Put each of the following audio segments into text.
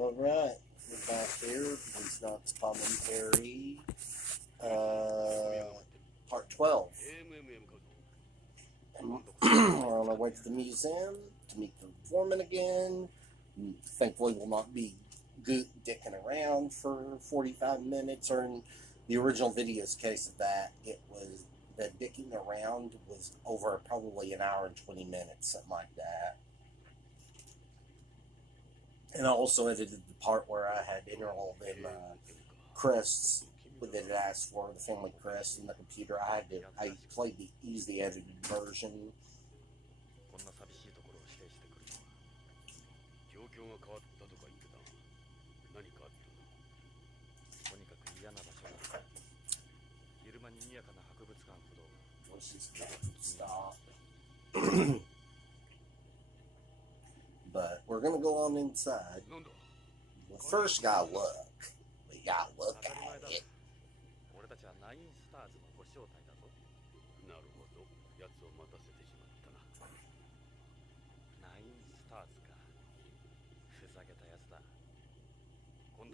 Alright, we're back here. Policenauts Commentary, part 12. And we're on our way to the museum to meet the informant again. Thankfully, we'll not be dicking around for 45 minutes, or in the original video's case of that, it was the dicking around was over probably an hour and 20 minutes, something like that. And I also edited the part where I had entered all them crests that it asked for, the family crest in the computer. I used the edited version. Stop. But we're going to go on inside. We first got to look. We got to look at it.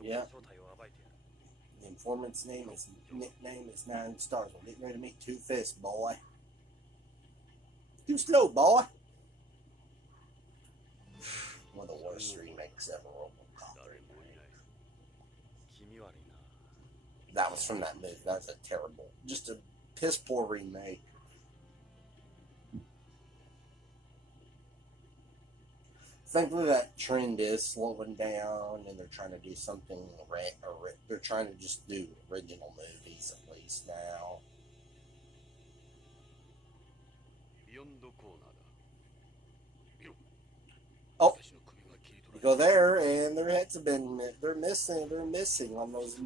Yeah. The informant's nickname is 9 Stars. We're getting ready to meet Two Fists, boy. Too slow, boy. One of the worst remakes ever. That was from that movie. That was a terrible, just a piss poor remake. Thankfully, that trend is slowing down, and they're trying to do something. They're trying to just do original movies at least now. Oh, you go there, and their heads have been. They're missing on those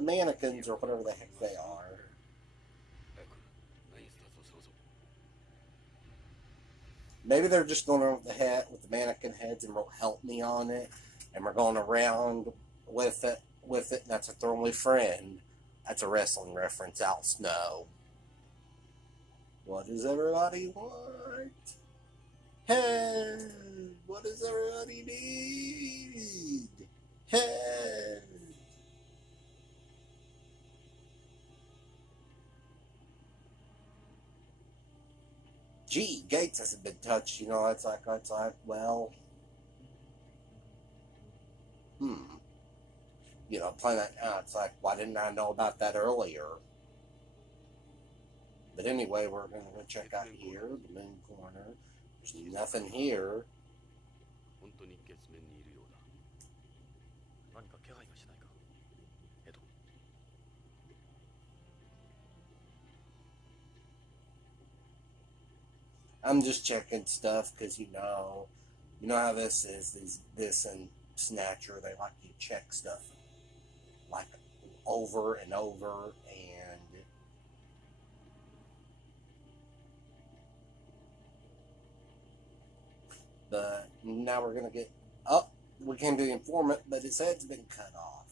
mannequins or whatever the heck they are. Maybe they're just going around with the mannequin heads and wrote "Help Me" on it, and we're going around with it. And that's their only friend. That's a wrestling reference. Al Snow. What does everybody want? Hey, what does everybody need? Hey. Gee, Gates hasn't been touched, you know, it's like, well, you know, playing that now, it's like, why didn't I know about that earlier? But anyway, we're going to go check out here, the moon corner. There's nothing here. I'm just checking stuff because you know how this is. This and Snatcher, they like you to check stuff like over and over, and but now we're gonna get up. We came to the informant, but his head's been cut off.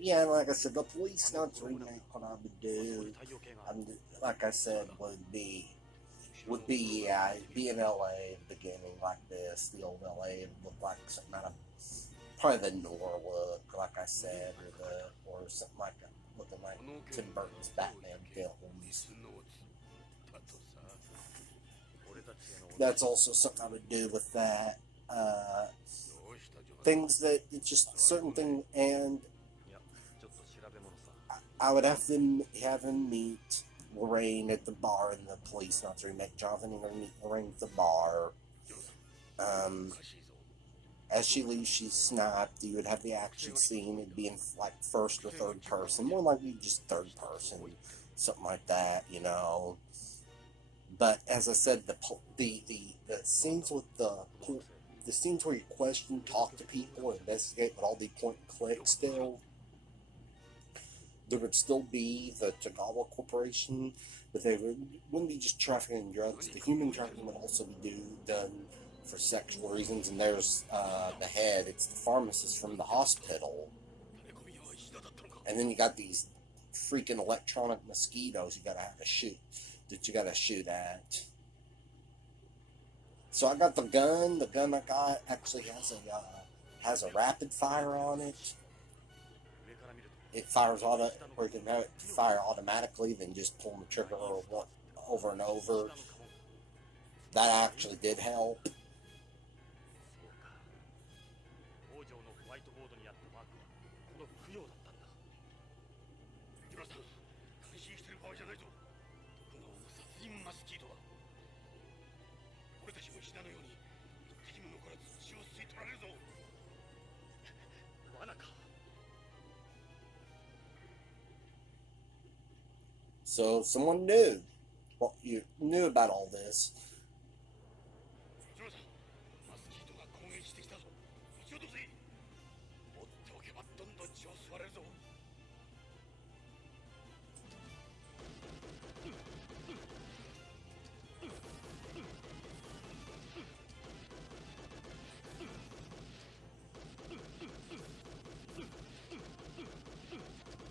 Yeah, like I said, the Policenauts remake, what I would do, like I said, would be yeah, it'd be in LA at the beginning like this. The old LA would look like something out of probably the Noir look, like I said, or something like that, looking like Tim Burton's Batman films. That's also something I would do with that. Things that it's just certain thing, and I would have him meet Lorraine at the bar in the Policenauts remake. Jonathan, you're going to meet Lorraine at the bar. as she leaves, she's snapped. You would have the action scene. It'd be in like first or third person, more likely just third person, something like that, you know. But as I said, the scenes with the scenes where you question, talk to people, investigate would all be point and click still. There would still be the Tagawa Corporation, but wouldn't be just trafficking drugs. The human trafficking would also be done for sexual reasons. And there's the head. It's the pharmacist from the hospital. And then you got these freaking electronic mosquitoes you gotta shoot at. So I got the gun. The gun I got actually has a rapid fire on it. It fires or you can have it fire automatically, then just pull the trigger over and over. That actually did help. So someone knew. Well, you knew about all this.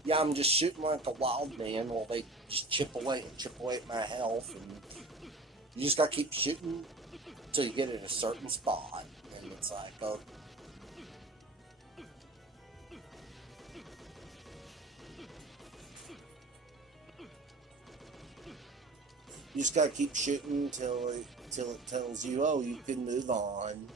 Yeah, I'm just shooting like a wild man while they just chip away at my health, and you just gotta keep shooting until you get at a certain spot, and it's like, oh. You just gotta keep shooting until it tells you, oh, you can move on.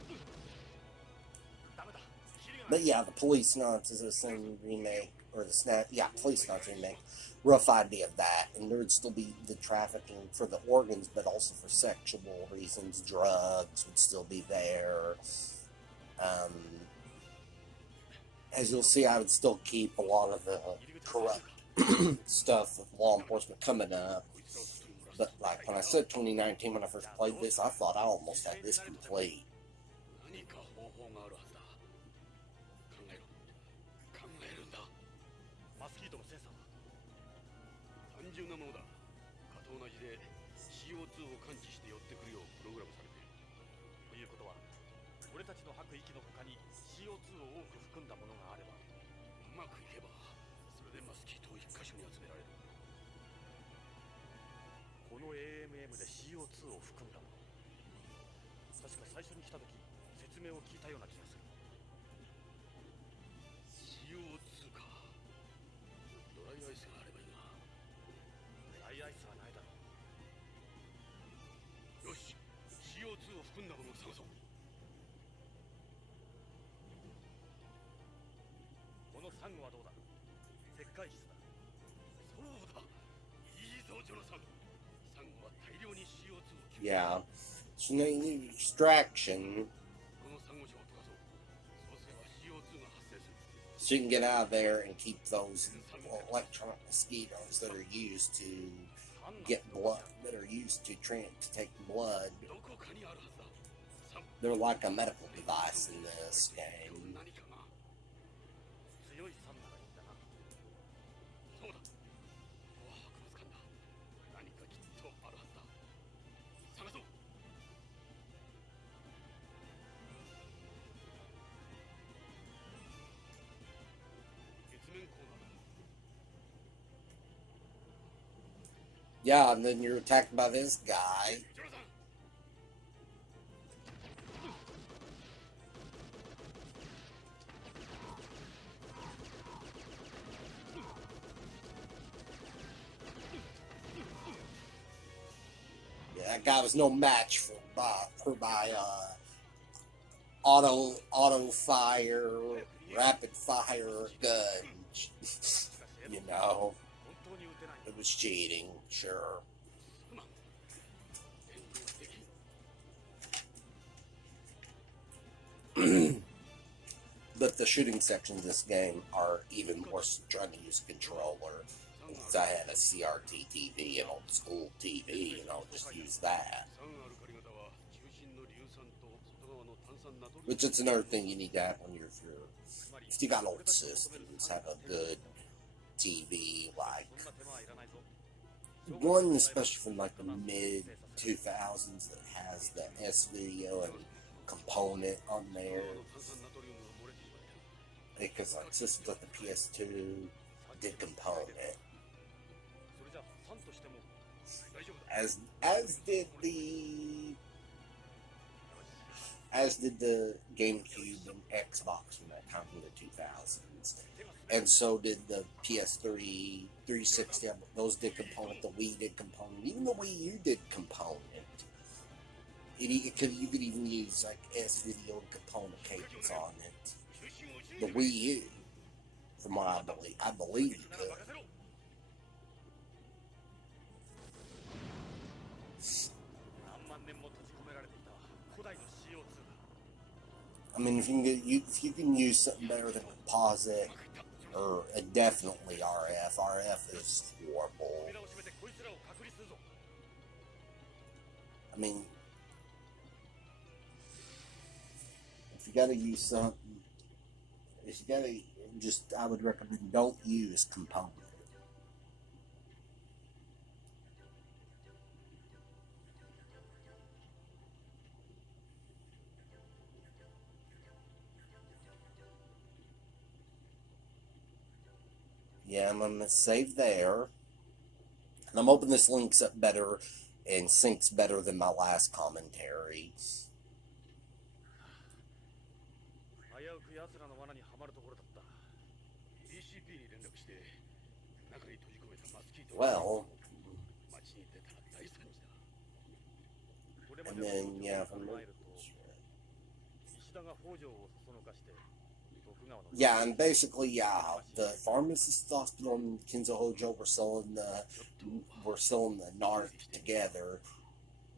But yeah, the Policenauts is the same remake. Or the Policenauts remake. Rough idea of that. And there would still be the trafficking for the organs, but also for sexual reasons. Drugs would still be there. As you'll see, I would still keep a lot of the corrupt stuff with law enforcement coming up. But like when I said 2019 when I first played this, I thought I almost had this complete. Yeah. So now you need extraction. So you can get out of there and keep those electronic mosquitoes that are used to get blood, that are used to take blood. They're like a medical device in this game. Yeah, and then you're attacked by this guy. Yeah, that guy was no match for my auto fire, rapid fire guns. You know, it was cheating, sure. But the shooting sections of this game are even worse than trying to use a controller. Because I had a CRT TV, an old school TV, and I'll just use that. Which is another thing you need to have when if you got old systems, have a good TV, like one especially from like the mid 2000s that has the S video and component on there. Because like systems like the PS2 did component. As did the GameCube and Xbox from that time in the 2000s. And so did the PS3, 360. Those did component. The Wii did component. Even the Wii U did component. You could even use like S-video component cables on it. The Wii U, from what I believe you could. I mean, if you can use something better than composite, or definitely RF. RF is horrible. I mean, if you gotta use something, I would recommend don't use component. Yeah, I'm going to save there. And I'm hoping this links up better and syncs better than my last commentary. Well, and then, yeah, yeah, and basically, yeah, the pharmacist hospital and Kinzo Hojo were selling the narc together,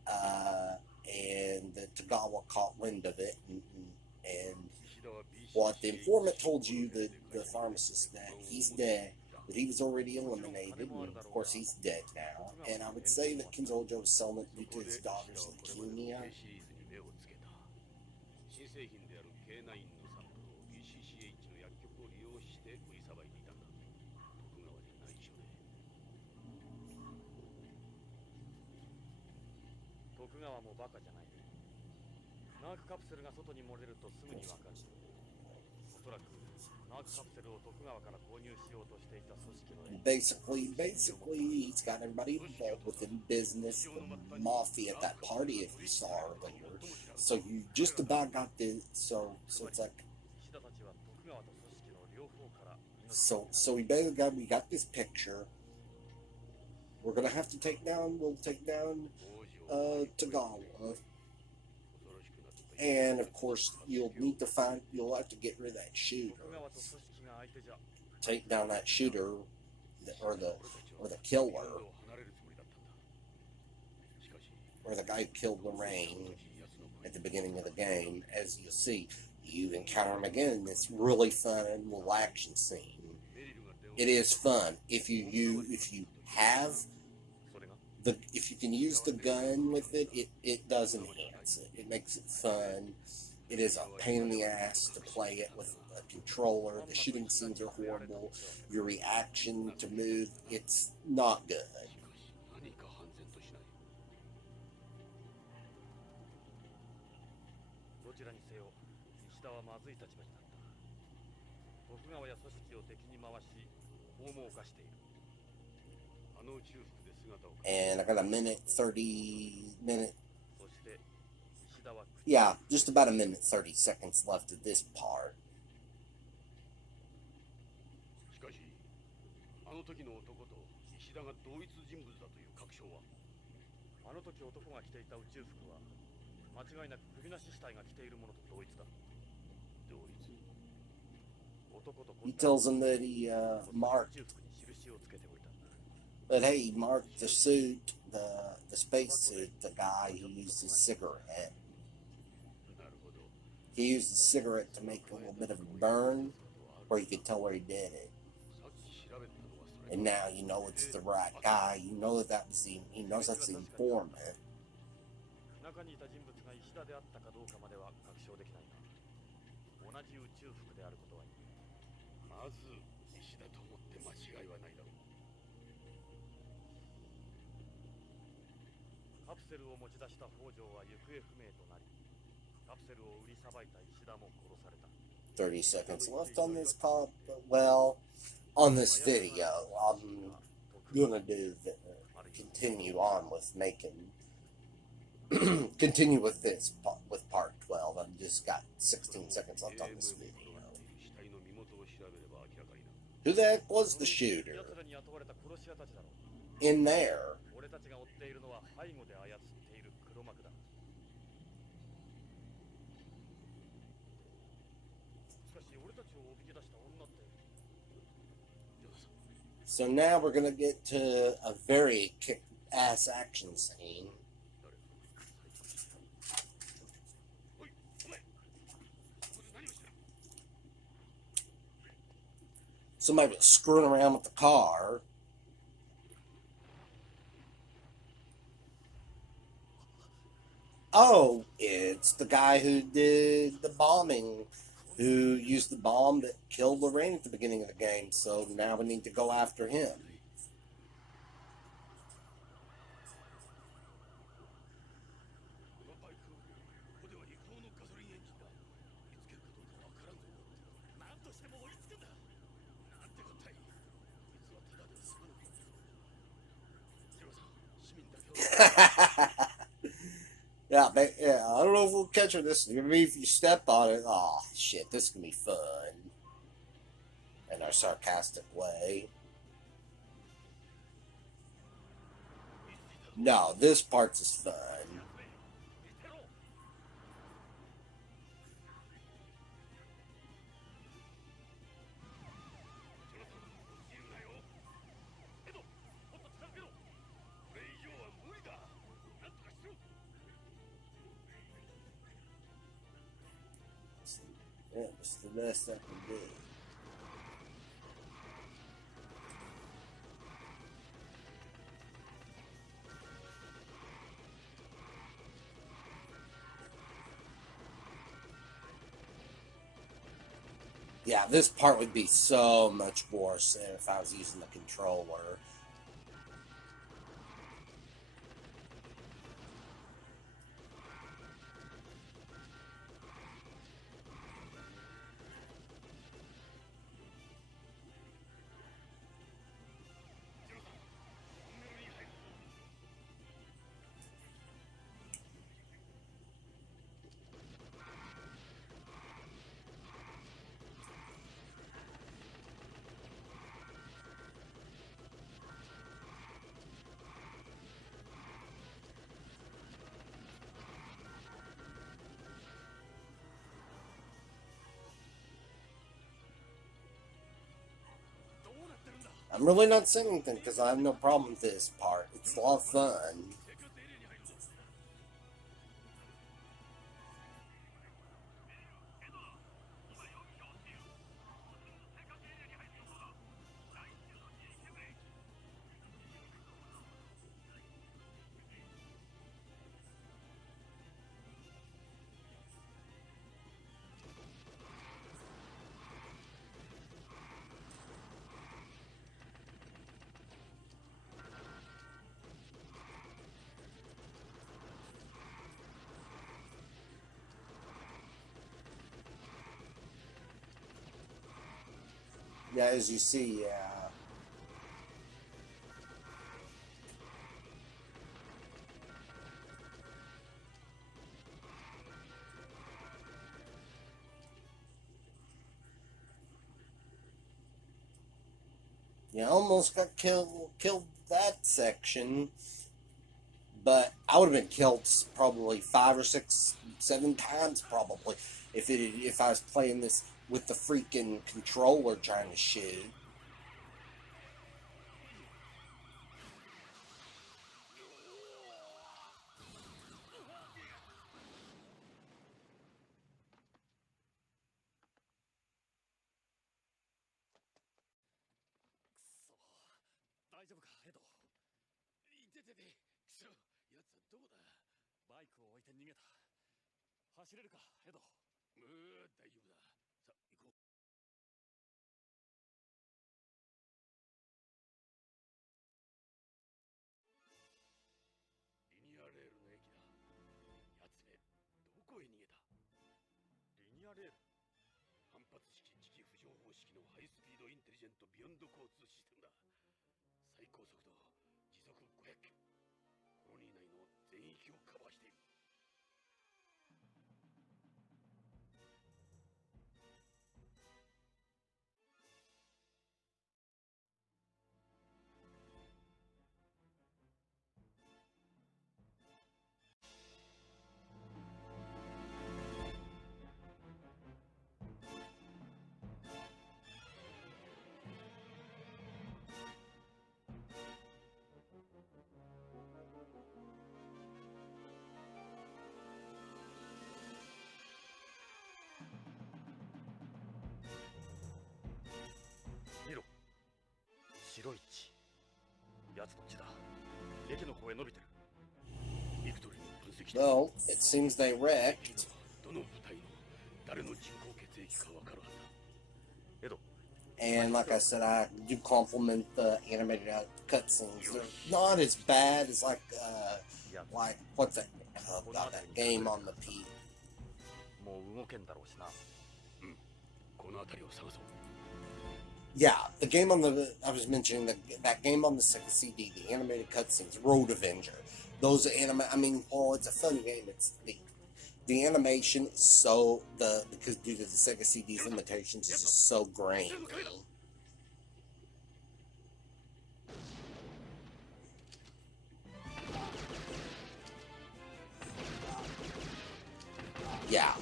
and the Tagawa caught wind of it, and what the informant told you, the pharmacist, that he's dead, that he was already eliminated, and of course he's dead now, and I would say that Kinzo Hojo was selling it due to his daughter's leukemia. Basically, he's got everybody involved within business, the mafia at that party, if you saw earlier. So you just about got this. So it's like. So we got this picture. We're gonna have to take down. We'll take down Tagawa. And of course, you'll have to get rid of that shooter. Take down that shooter, or the killer, or the guy who killed Lorraine at the beginning of the game. As you'll see, you encounter him again in this really fun little action scene. It is fun if you can use the gun with it. It does enhance it. It makes it fun. It is a pain in the ass to play it with a controller. The shooting scenes are horrible. Your reaction to move, it's not good. And I got a minute 30 yeah, just about a minute 30 seconds left of this part. He tells him that he marked. But hey, he marked the suit, the space suit, the guy who used his cigarette. He used a cigarette to make a little bit of a burn where you could tell where he did it. And now you know it's the right guy. You know that was the, he knows that's the informant. Capsule を持ち出した北条は行方不明となり、カプセルを売りさばいた石田も殺された。 30 seconds left on this call. Well, on this video, I'm gonna do the, continue on with making continue with this with part 12. I've just got 16 seconds left on this video. Who the heck was the shooter in there? So now we're gonna get to a very kick-ass action scene. Somebody was screwing around with the car. Oh, it's the guy who did the bombing, who used the bomb that killed Lorraine at the beginning of the game, so now we need to go after him. Yeah, I don't know if we'll catch her this. Maybe if you step on it, oh shit, this is gonna be fun. In our sarcastic way. No, this part's is fun. Yeah, it's the best I can do. Yeah, this part would be so much worse if I was using the controller. I'm really not saying anything because I have no problem with this part. It's a lot of fun. Yeah, as you see, yeah. Yeah, almost got killed that section, but I would have been killed probably 5 or 6, 7 times probably if I was playing this with the freaking controller trying to shoot. 大丈夫かエド。いててて、くそ、やつはどこだ。バイクを置いて逃げた。走れるかエド。大丈夫だ。さあ行こう。リニアレールの駅だ。やつめ、どこへ逃げた。リニアレール。反発式磁気浮上方式のハイスピードインテリジェントビヨンド交通システムだ。最高速度時速500キロ。コロニー内の全域をカバーしている。見ろ、白い血。やつの血だ。駅の方へ伸びてる。ビクトリーの分析だ。 Well, it seems they wrecked. どの部隊の誰の人工血液かわかるはずだ。エド。 And like I said, I do compliment the animated cutscenes. They're not as bad as like what's that? Oh god, that game on the P. もう動けんだろうしな。うん。この辺りを探そう。 Yeah, the game on the I was mentioning that game on the Sega CD, the animated cutscenes, Road Avenger. Those I mean, it's a fun game. It's the animation is so because due to the Sega CD's limitations is just so grainy. Yeah.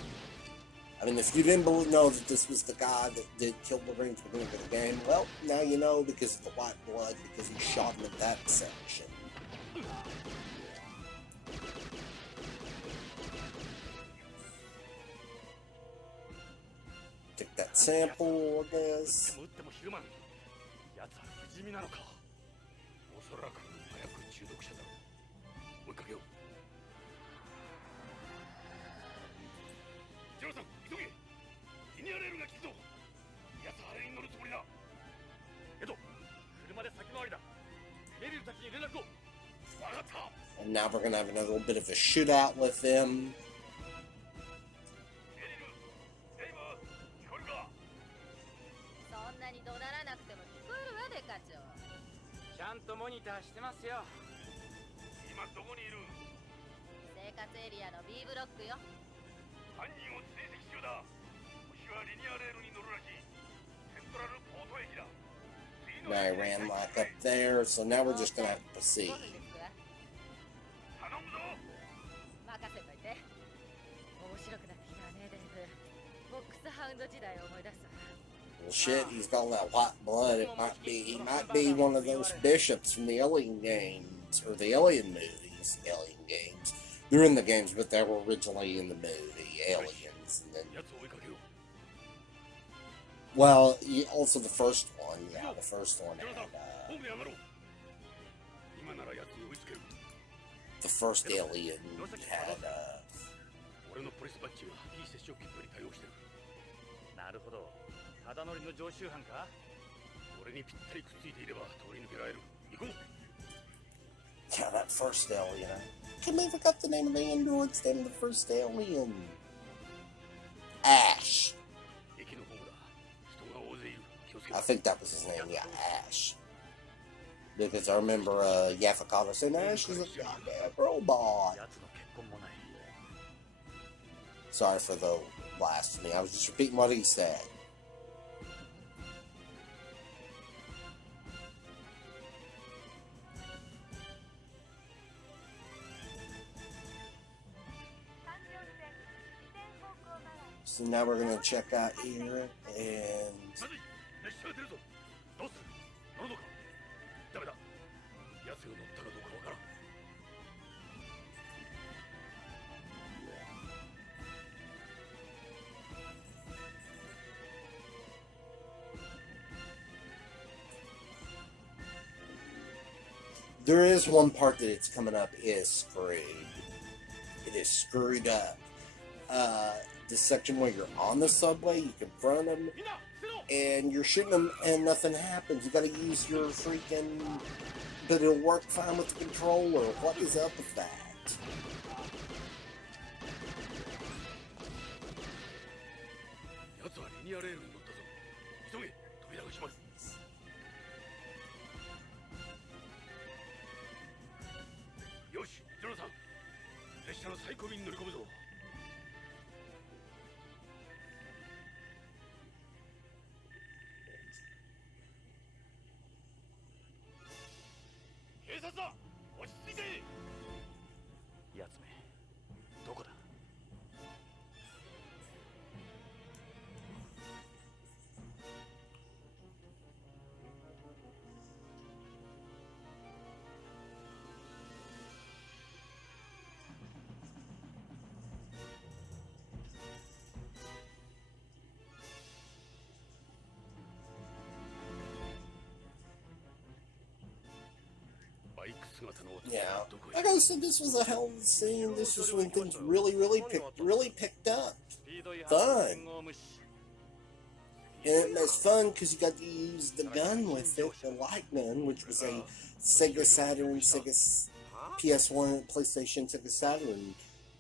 I mean, if you didn't know that this was the guy that did kill Wolverine at the beginning of the game, well, now you know because of the white blood, because he shot him in that section. Take that sample, I guess. やつは不死身なのか。おそらく早く中毒者だろう。追いかけよう。ジョーさん、急げ。リニアレールが来るぞ。やつはあれに乗るつもりだ。エド、車で先回りだ。メリルたちに連絡を。わかった。 And now we're gonna have another little bit of a shootout with them. メリル、デイブ、聞こえるか。そんなに怒鳴らなくても聞こえるわデカ長。ちゃんとモニターしてますよ。今どこにいる。生活エリアの B ブロックよ。犯人を追跡中だ。星はリニアレールに乗るらしい。セントラルポート駅だ。 Now I ran like up there, so now we're just gonna have to proceed. 5分ですわ。頼むぞ。任せといて。面白くなってきたわねデイブ。ボックスハウンド時代を思い出すわ。 Well, shit, he's got all that white blood. He might be one of those bishops from the Alien games, or the Alien movies, Alien games. They're in the games, but they were originally in the movie, Aliens, and then... Well, also the first one, yeah, the first one had, the first Alien had, 俺のポリスバッジが非接触切符に対応してる。なるほど。ただ乗りの常習犯か。俺にぴったりくっついていれば通り抜けられる。行こう。 yeah, that first Alien. I can't believe I forgot the name of the android's name of the first Alien. Ash. 駅のホームだ。人が大勢いる。気をつけ I ろ。 think that was his name, yeah, Ash. Because I remember Yafakata saying Ash is a goddamn robot. やつの結婚もない。 Sorry for the blasphemy. I was just repeating what he said. So now we're gonna check out here and まずい。列車が出るぞ。どうする。乗るのか。ダメだ。奴が乗ったかどうかわからん。 so There is one part that it's coming up is screwed. It is screwed up. The section where you're on the subway, you confront them, and you're shooting them, and nothing happens. You got to use your freaking, but it'll work fine with the controller. What is up with that? 奴はリニアレールに乗ったぞ。急げ、扉が閉まる。よし、ジョナサン、列車の最後尾に乗り込むぞ。警察だ、落ち着いて。やつめ、どこだ。バイク姿の男 Yeah, はどこへ。 like I said, this was a hell of a scene. This was when things really picked up. スピード違反の Fun. 信号無視。 And it's fun because you got to use the gun with it, the light gun, which was a Sega Saturn, Sega PS1, PlayStation, Sega Saturn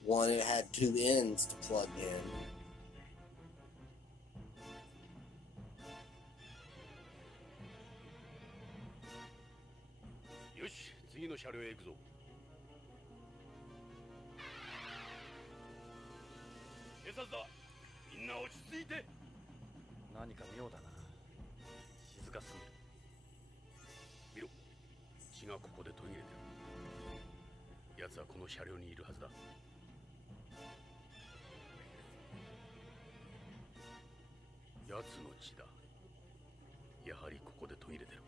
one. It had two ends to plug in. よし、次の車両へ行くぞ。警察だ、みんな落ち着いて。何か妙だな。静かすぎる。見ろ、血がここで途切れてる。奴はこの車両にいるはずだ。奴の血だ。やはりここで途切れてる。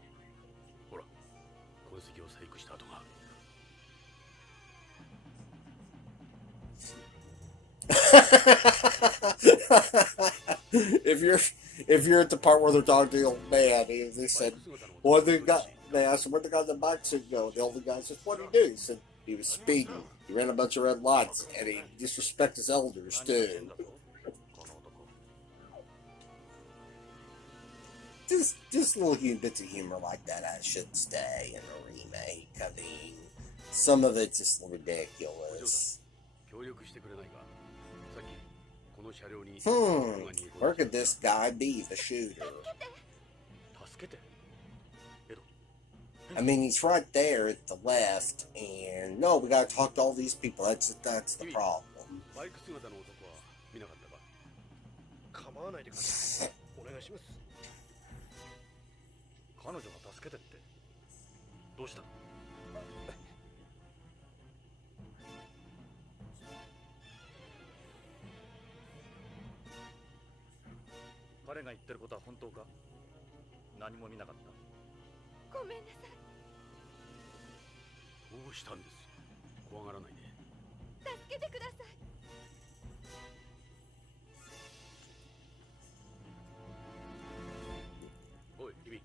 ほら、痕跡を細工した跡がある。 if you're at the part where they're talking to the old man, they said, "What they got?" They asked him, "Where'd the guy in the bike suit go?" The older guy says, "What did he do?" He said, "He was speeding. He ran a bunch of red lights, and he disrespected his elders 何をして too." んだとこの男。 Just little bits of humor like that I should stay in a remake. I mean, some of it's just ridiculous. 協力してくれないか。さっきこの車両に。 Where could this guy be, the shooter? 助けて。エド。 I mean, he's right there at the left, and no, we gotta talk to all these people. That's the problem. バイク姿の男は見なかったか。構わないでください。お願いします。彼女が助けてって。どうした。彼が言ってることは本当か。何も見なかった。ごめんなさい。どうしたんです。怖がらないで。助けてください。おい、君。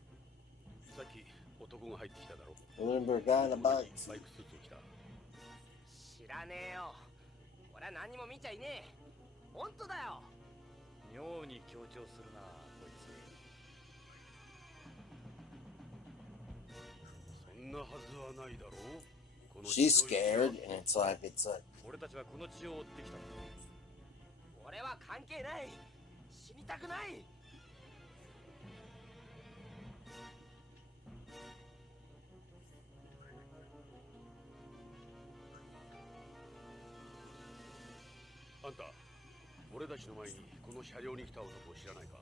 さっき男が入ってきただろ。 Remember a guy in a bike バイ suit? クスーツを着た。知らねえよ。俺は何も見ちゃいねえ。本当だよ。妙に強調するな、こいつ。そんなはずはないだろう。この She's 白い scared, and it's like 俺たちはこの血を追ってきたんだ。俺は関係ない。死にたくない。 あんた、俺たちの前にこの車両に来た男を知らないか。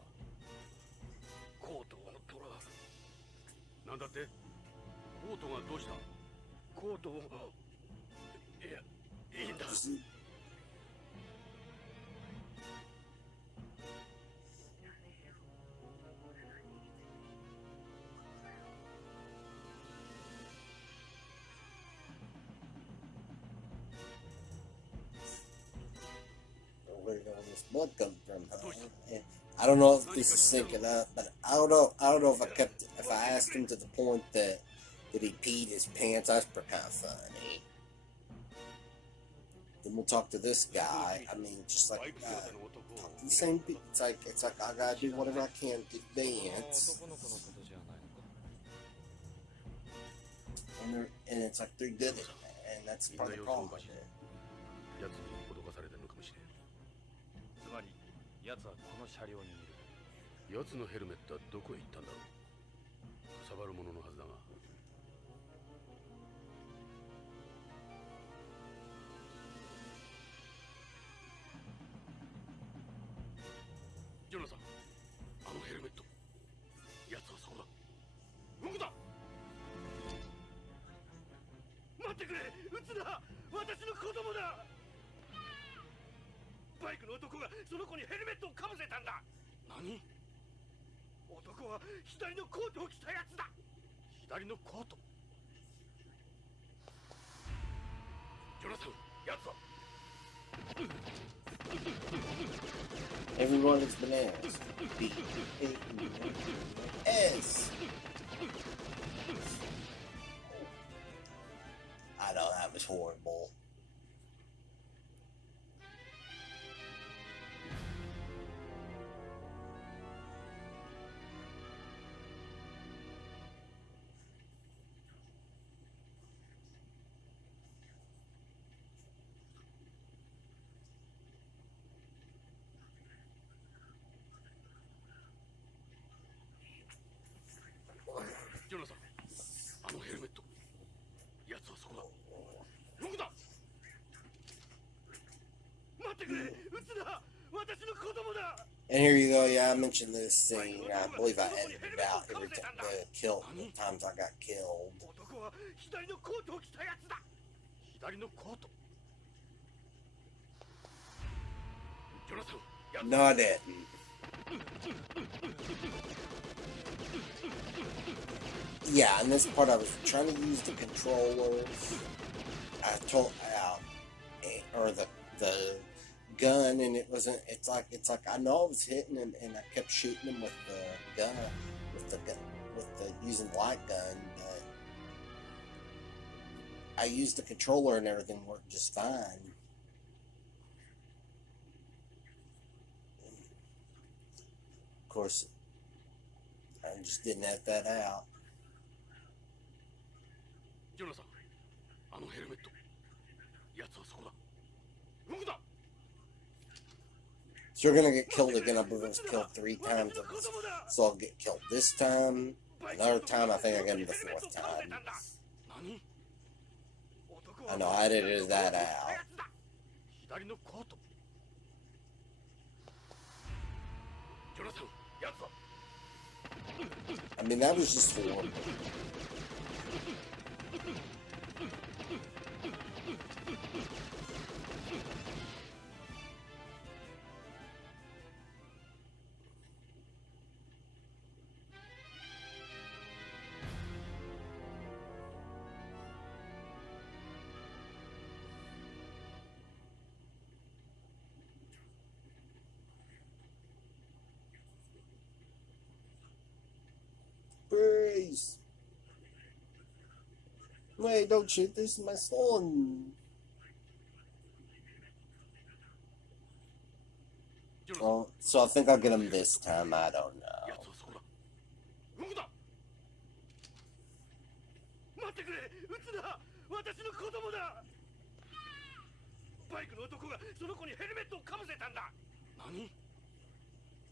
コートの虎。なんだって。コートがどうした。コートを。いや、いいんだ。 where all this blood comes from. Huh? I don't know if this is syncing up, but I don't know if I asked him to the point that that he peed his pants. That's kind of funny. Then we'll talk to this guy. I mean, just like talk to the same people. It's like I gotta do whatever I can to dance. And it's like they're good at it, and that's part of the problem with it. 奴に脅かされてるのかもしれん。つまり奴はこの車両にいる。奴のヘルメットはどこへ行ったんだろう。かさばるもののはずだが。ジョナサン、あのヘルメット。奴はそこだ。動くな。待ってくれ、撃つな。私の子供だ。バイクの男がその子にヘルメットをかぶせたんだ。何？男は左のコートを着たやつだ。左のコート？ジョナサン、やつは。Everyone is bananas. B-A-N-A-S. I know that was horrible. Jonathan, あのヘルメット。やつはそこだ。どこだ。待ってくれ。撃つな。私の子供だ。And here you go. Yeah, I mentioned this scene. I believe I edited it out every time the times I got killed. 男は左のコートを着たやつだ。左のコート。ジョナサン。No, I didn't. Yeah, in this part I was trying to use the controller. I told or the gun, and it wasn't. It's like I know I was hitting him, and I kept shooting him with the gun, with the using the light gun. But I used the controller, and everything worked just fine. Of course, I just didn't have that out. ジョナサン、あのヘルメット。やつはそこだ。動くな。 So you're gonna get killed again. I believe I was killed 3 times. So I'll get killed this time. Another time, I think I got him the 4th time. I know I edited that out. I mean, that was just horrible. Please. Wait, don't shoot. This is my son. Well, so I think I'll get him this time. I don't know.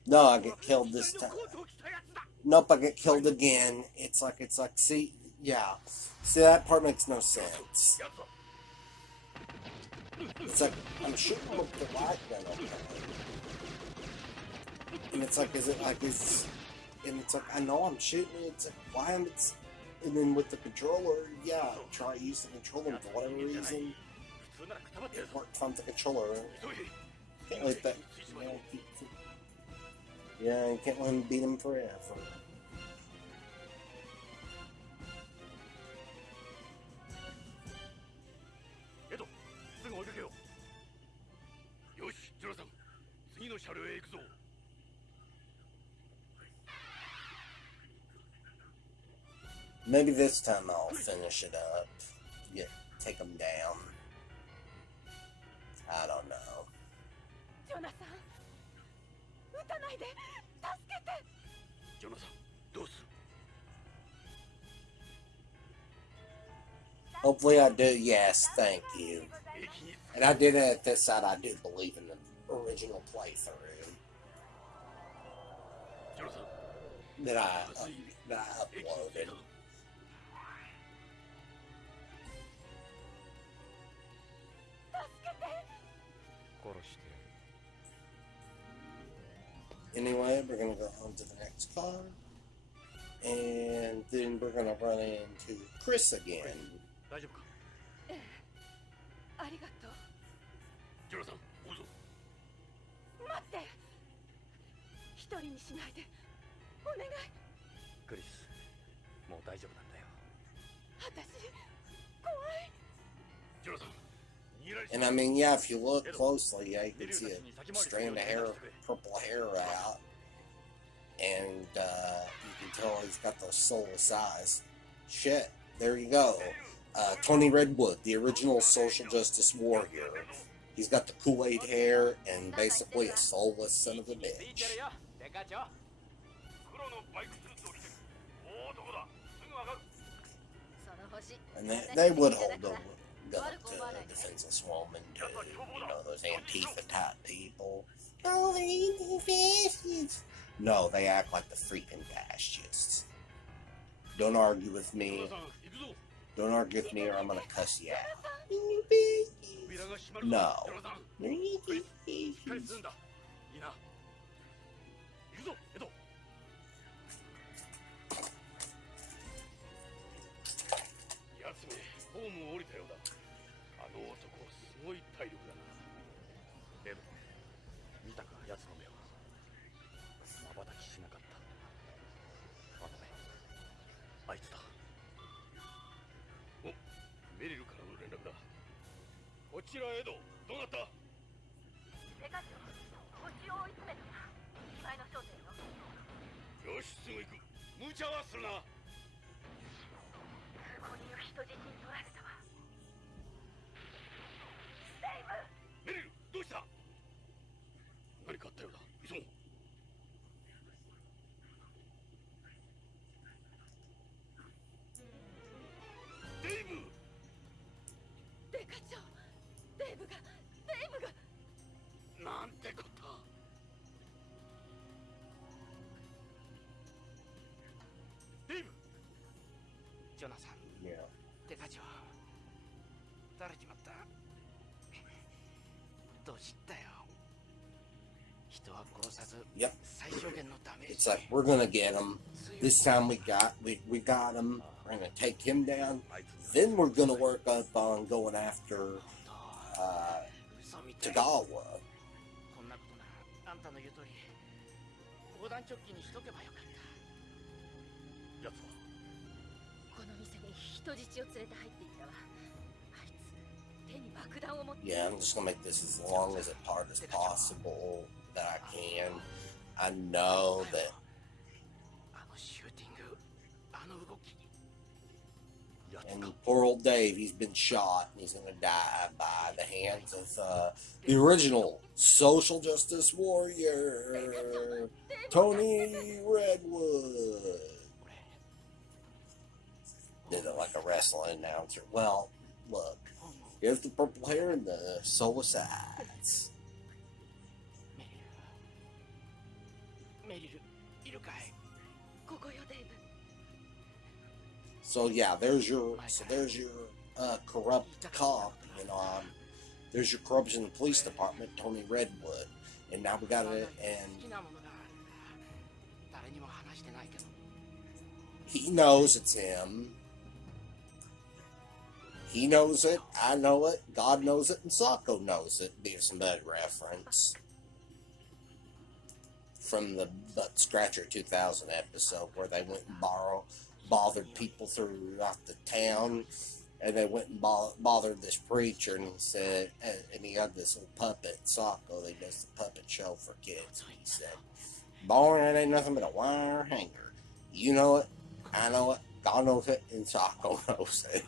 No, I get killed this time. Nope, I get killed again. It's like, see, yeah. See, that part makes no sense. It's like, I'm shooting with the light gun, okay? And it's like, is it like, and it's like, I know I'm shooting, it's like, why am it, and then with the controller, yeah, try to use the controller for whatever reason. It worked from the controller. Can't let that, yeah, you can't let him beat him forever. Maybe this time I'll finish it up. Take them down. I don't know. ジョナサン、撃たないで、助けて。ジョナサン、どうする？ Hopefully I do. Yes, thank you. And I did it at this side. I do believe in the original playthrough ジョナサン、 that I まずい。 that I 駅のせい uploaded. だ。 Anyway, we're gonna go on to the next car, and then we're gonna run into Chris again. 大丈夫か？ありがとう。ジョナサン、追うぞ。待って。一人にしないで。お願い。クリス、もう大丈夫なんだよ。私、怖い。ジョナサン、逃げられ And I mean, yeah, if you look closely, yeah, you can see a strand of hair, purple hair out, and you can tell he's got those soulless eyes. Shit, there you go. Tony Redwood, the original social justice warrior. He's got the Kool-Aid hair and basically a soulless son of a 見てる bitch. よ、デカ長。黒のバイクスーツを着てる。おお、どこだ？すぐわかる。 その星。 And they would hold a gun to a defenseless woman, to, you know, those Antifa-type people. Oh, they're fascists. No, they act like the freaking fascists. Don't argue with ジョ me. ナサン、行くぞ。 Don't argue with me or I'm gonna cuss you out. 扉が閉まるぞ。 No. ジョナサン、しっかりするんだ。いいな。行くぞ、エド。やつめ、ホームを降りたようだ。あの男、すごい体力だな。エド、見たか、奴の目を。瞬きしなかった。あの目、あいつだ。お、メリルからの連絡だ。こちらエド、どうなった？デカ長、星を追い詰めたな。機体の正体よ。よし、すぐ行く。無茶はするな。通行人を人質に取られたわ。デイブ。メリル、どうした？何かあったようだ。急ごう。デイブ。デカ長、デイブが。なんてこった。デイブ。ジョナサン、 Yeah. デカ長。撃たれちまった。どうしたよ。人は殺さず、 Yep. 最小限のダメージ。 It's like we're gonna get him. This time we got him. We're gonna take him down. Then we're gonna work up on going after 嘘みたい。 Tagawa. こんなことなら、あんたの言う通り、防弾チョッキにしとけばよかった。奴はこの店に人質を連れて入っていったわ。あいつ、手に爆弾を持って。 Yeah, I'm just gonna make this as long as apart as possible that I can. I know that あのシューティング、あの動き。 and poor old Dave, he's been shot and he's gonna die by the hands of the original social justice warrior, Tony Redwood. Did it like a wrestling announcer. Well, look, here's the purple hair and the soulless eyes. メリル、いるかい？ここよ、デイブ。 So yeah, there's your corrupt cop, you know. There's your corruption in the police department, Tony Redwood, and now we got it. 好 And きなものがあるんだ。誰にも話してないけど。 he knows it's him. He knows it. I know it. God knows it, and Sako knows it. Be some bad reference from the Butt Scratcher 2000 episode where they went and bothered people throughout the town, and they went and bothered this preacher, and he said, and he had this little puppet, Sako, that does the puppet show for kids. He said, "Boy, that ain't nothing but a wire hanger. You know it, I know it, God knows it, and Sako knows it.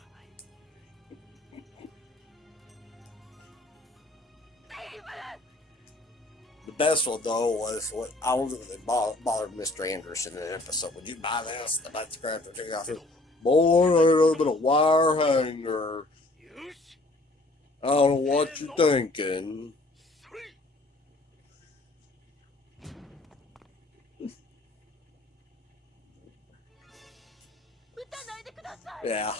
The best one though was what I was bothered Mr. Anderson in an episode. Would you buy this? The butt scratcher. I said, boy, a little bit of wire hanger. I don't know what you're thinking. Yeah,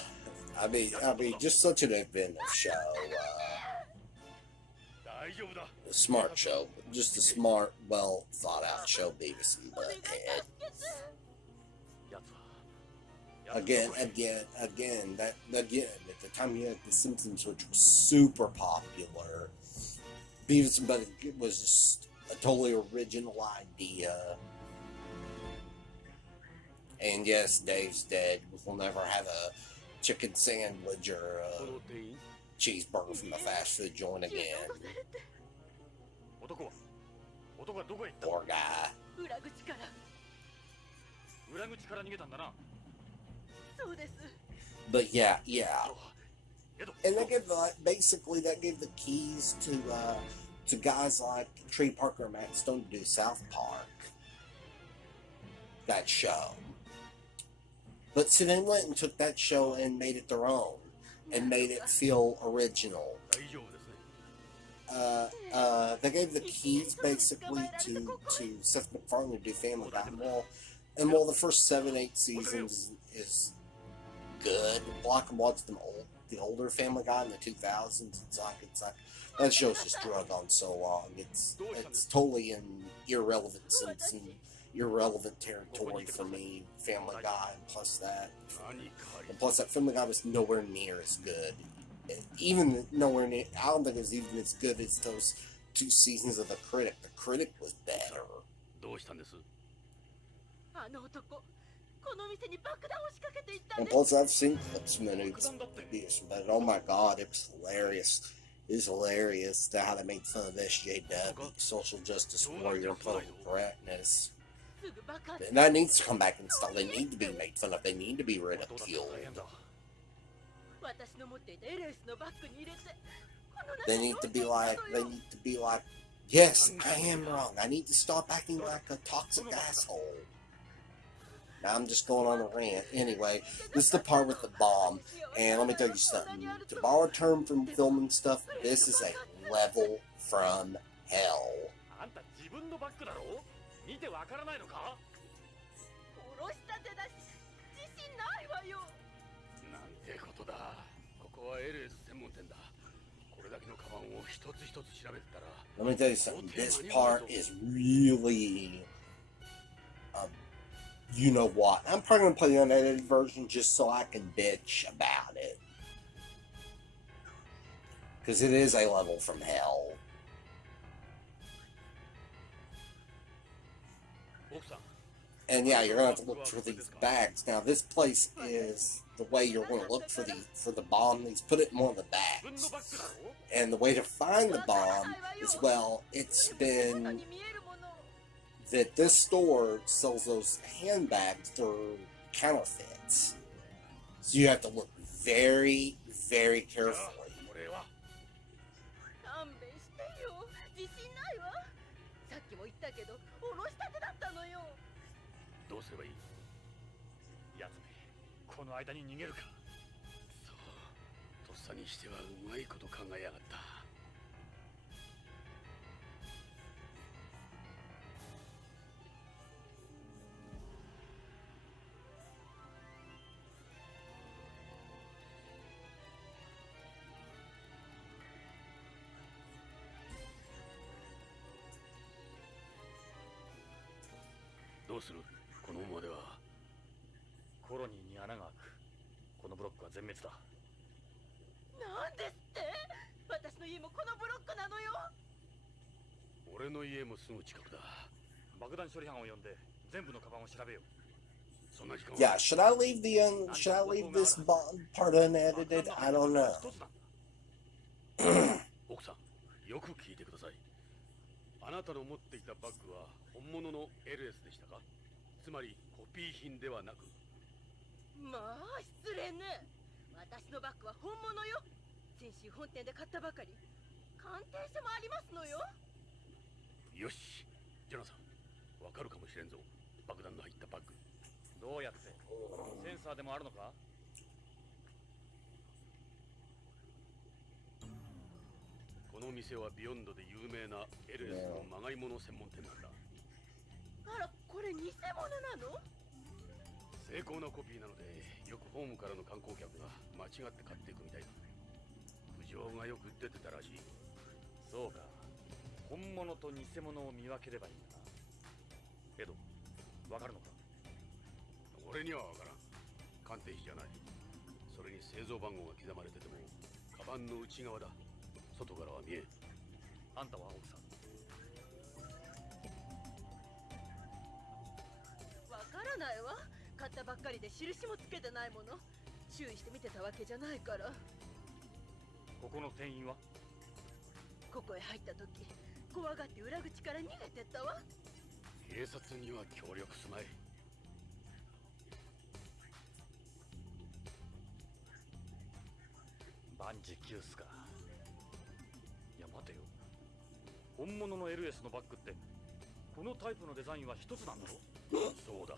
I mean, just such an inventive show. A smart show, just a smart, well thought out show. Beavis and Butthead. Again. That again. At the time, you had The Simpsons, which was super popular. Beavis and Butthead was just a totally original idea. And yes, Dave's dead. We'll never have a chicken sandwich or a cheeseburger from a fast food joint again. Poor guy. But yeah. And they gave basically that gave the keys to guys like Trey Parker and Matt Stone to do South Park. That show. But see, they went and took that show and made it their own, and made it feel original. They gave the keys basically to Seth MacFarlane to do Family Guy. And while the first 7-8 seasons is good, Block and watch the older Family Guy in the 2000s. It's like that show's just drug on so long. It's totally in irrelevant sense and irrelevant territory for me. Family Guy, and plus that Family Guy was nowhere near as good. Even nowhere near. I don't think it was even as good as those 2 seasons of The Critic. The Critic was better. And plus, I've seen clips from the new Beavis, but oh my god, it was hilarious. It was hilarious how they made fun of SJW, social justice warrior, and political correctness. And that needs to come back and stuff. They need to be made fun of. They need to be ridiculed. They need to be like, yes, I am wrong. I need to stop acting like a toxic asshole. Now I'm just going on a rant. Anyway, this is the part with the bomb. And let me tell you something. To borrow a term from film and stuff, this is a level from hell. Let me tell you something. This part is really, you know what? I'm probably going to play the unedited version just so I can bitch about it. Because it is a level from hell. And yeah, you're going to have to look for these bags. Now, this place is the way you're going to look for the bomb. He's put it in one of the bags. And the way to find the bomb is, well, it's been that this store sells those handbags that are counterfeits. So you have to look very, very carefully. Yeah, should I leave this part unedited? I don't know. 奥さん、よく聞いてください。あなたの持っていたバッグは本物の LS でしたか？つまりコピー品ではなく。まあ失礼ね。私のバッグは本物よ。先週本店で買ったばかり。鑑定書もありますのよ。よし、ジョナサン、わかるかもしれんぞ。爆弾の入ったバッグ。どうやって？センサーでもあるのか？この店はビヨンドで有名な LS のまがいもの専門店なんだ。あら、これ偽物なの？精巧なコピーなので、よくホームからの観光客が間違って買っていくみたいだ。苦情がよく出てたらしい。そうか。本物と偽物を見分ければいいんだな。エド、わかるのか？俺にはわからん。鑑定士じゃない。それに製造番号が刻まれてても、カバンの内側だ。外からは見えん。あんたは奥さん。わからないわ。買ったばっかりで印もつけてないもの。注意して見てたわけじゃないから。ここの店員は？ここへ入った時、怖がって裏口から逃げてったわ。警察には協力すまい。万事休すか。いや待てよ。本物の LS のバッグってこのタイプのデザインは一つなんだろ？そうだ。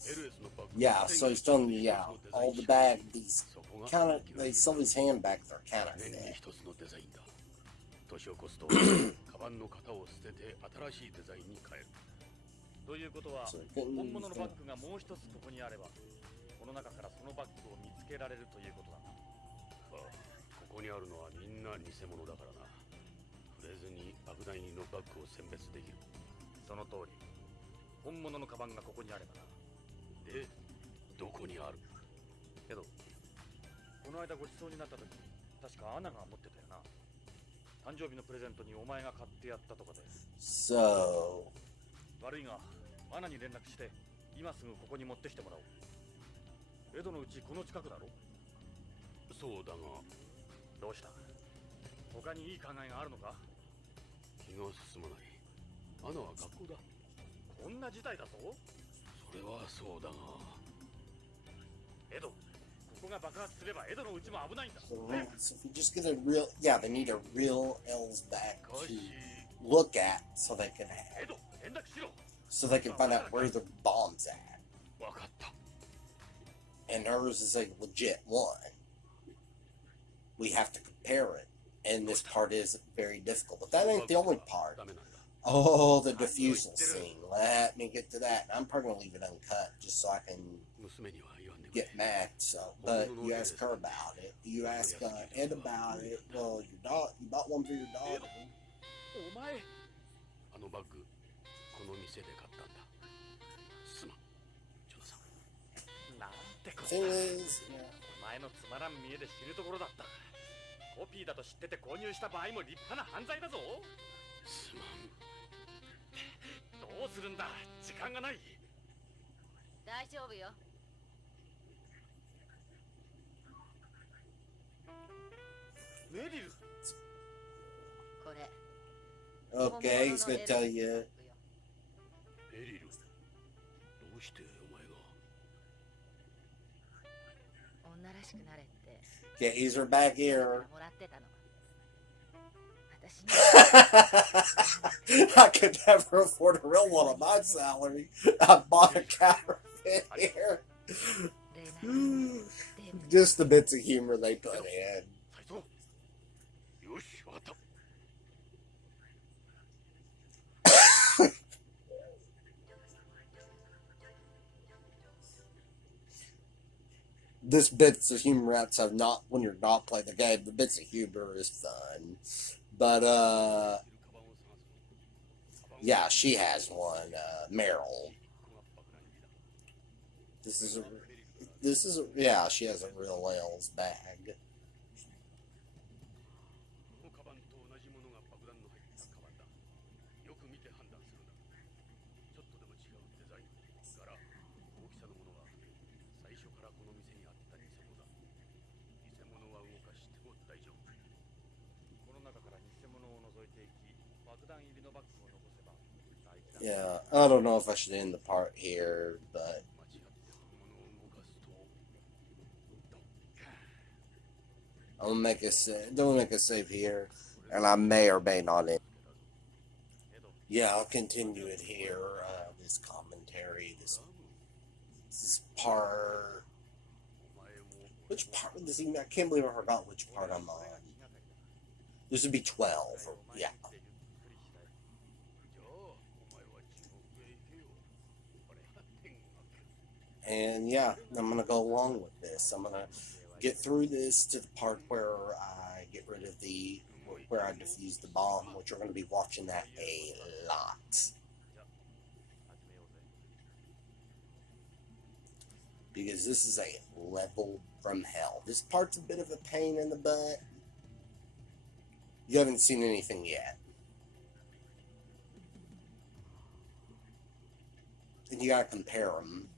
LS のバッグ。 Yeah, so he's telling you, yeah, all the bag, these they sell these handbags, they're 年に counterfeit. 一つのデザインだ。年を越すとカバンの型を捨てて新しいデザインに変える。ということは So 本物のバッグがもう一つここにあれば、この中からそのバッグを見つけられるということだな。ああ、ここにあるのはみんな偽物だからな。触れずに爆弾入りのバッグを選別できる。その通り。本物のカバンがここにあればな。で、どこにある？けど、この間ごちそうになった時、確かアナが持ってたよな。誕生日のプレゼントにお前が買ってやったとかで。So, 悪いが、アナに連絡して、今すぐここに持ってきてもらおう。江戸のうちこの近くだろ？そうだが、どうした？他にいい考えがあるのか？気が進まない。アナは学校だ。こんな事態だぞ。それはそうだが。江戸、ここが爆発すれば江戸のうちも危ないんだ。so if you just get a real, yeah, they need a real L's bag しか to し、 look at so they can 江戸、連絡しろ。 so they can find out where the bomb's at. わかった。 And ours is a legit one. We have to compare it, and this part is very difficult. But that ain't the only part. ダメなんだ。 Oh, the defusal scene. Let me get to that. I'm probably gonna leave it uncut just so I can 娘には言わんでくれ。 get mad. So, but you ask her about it. You ask Ed about it. Well, your dog. You bought one for your daughter. お前、あのバッグ、この店で買ったんだ。すまん、ジョナサン。なんてこ Thing とだ。 is, yeah. お前のつまらん見栄で死ぬところだった。コピーだと知ってて購入した場合も立派な犯罪だぞ。すまん。どうするんだ、時間がない。大丈夫よ。メリル、これ。 Okay, he's gonna tell you. メリル、どうしてお前が？ 女らしくなれって。 Okay, he's her back here. もらってたの。私に I could never afford a real one on my salary. I bought a counterfeit here. 例外。 Just the bits of humor they put in. 斉藤。よし、わかった。 This bits of humor outside of not when you're not playing the game. The bits of humor is fun, but yeah, she has one. Meryl. This is a, yeah, she has a real L's bag. このカバンと同じものが爆弾の入ったカバンだ。よく見て判断するんだ。ちょっとでも違うデザイン、柄、大きさのものは最初からこの店にあった偽物だ。偽物は動かしても大丈夫。この中から偽物を除いていき、爆弾入りのバッグを残せば大事だ。 Yeah, I don't know if I should end the part here, but 間違って本物を動かすと I'm gonna make a don't make a save here, and I may or may not end. Yeah, I'll continue it here. This commentary, this part. Which part of this? I can't believe I forgot which part I'm on. This would be 12. Yeah. And yeah, I'm gonna go along with this. I'm gonna get through this to the part where I get rid of where I defuse the bomb, which we're gonna be watching that a lot. Because this is a level from hell. This part's a bit of a pain in the butt. You haven't seen anything yet. And you gotta compare them.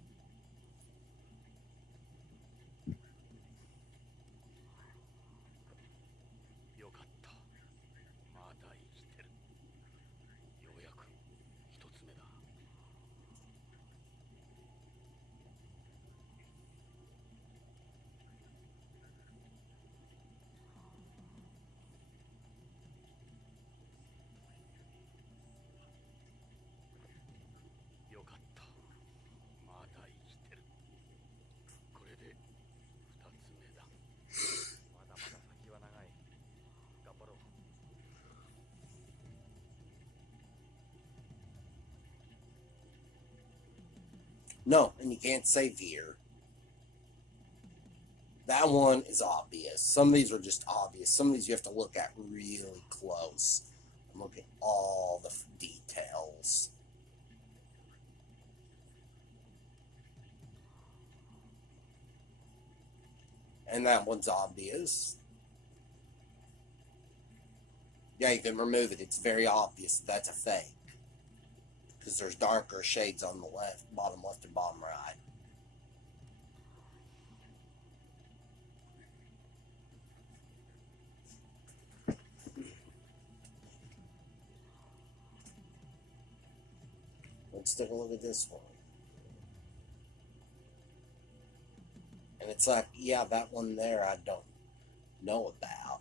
No, and you can't save here. That one is obvious. Some of these are just obvious. Some of these you have to look at really close and look at all the details. And that one's obvious. Yeah, you can remove it. It's very obvious that's a fake. Because there's darker shades on the left, bottom left, and bottom right. Let's take a look at this one. And it's like, yeah, that one there I don't know about.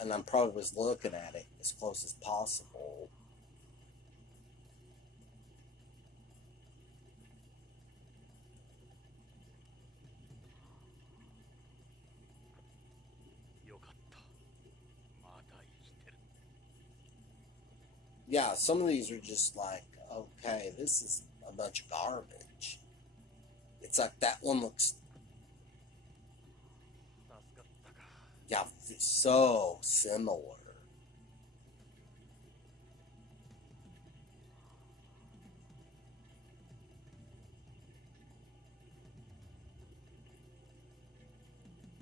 I'm probably was looking at it as close as possible. Yeah, some of these are just like, okay, this is a bunch of garbage. It's like that one looks, yeah, so similar.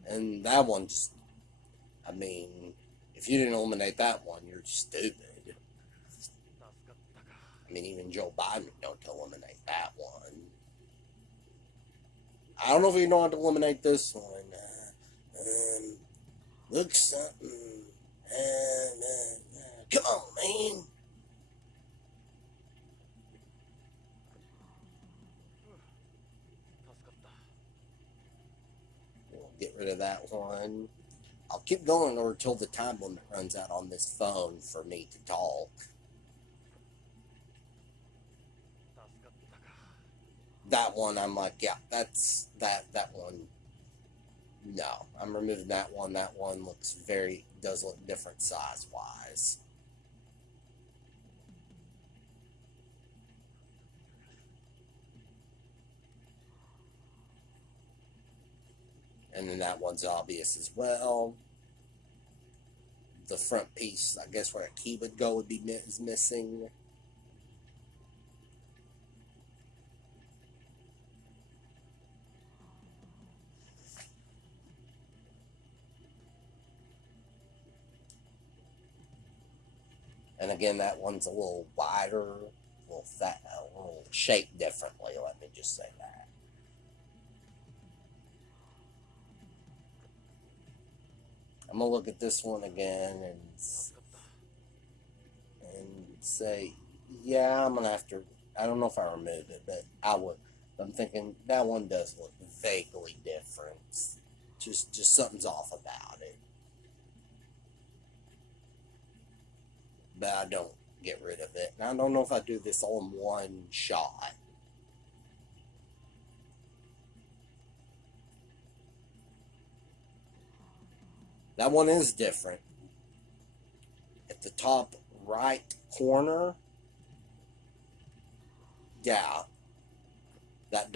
And that one just, I mean, if you didn't eliminate that one, you're stupid. I mean, even Joe Biden would know to eliminate that one. I don't know if you know how to eliminate this one. Look something. Come on, man. We'll get rid of that one. I'll keep going until the time limit runs out on this phone for me to talk. That one, I'm like, yeah, that's that one. No, I'm removing that one. That one does look different size-wise. And then that one's obvious as well. The front piece, I guess where a key would go is missing. And again, that one's a little wider, a little shaped differently, let me just say that. I'm going to look at this one again and say, yeah, I'm going to have to, I don't know if I remove it, but I would. I'm thinking that one does look vaguely different. Just something's off about it. But I don't get rid of it. And I don't know if I do this all in one shot. That one is different. At the top right corner, yeah, that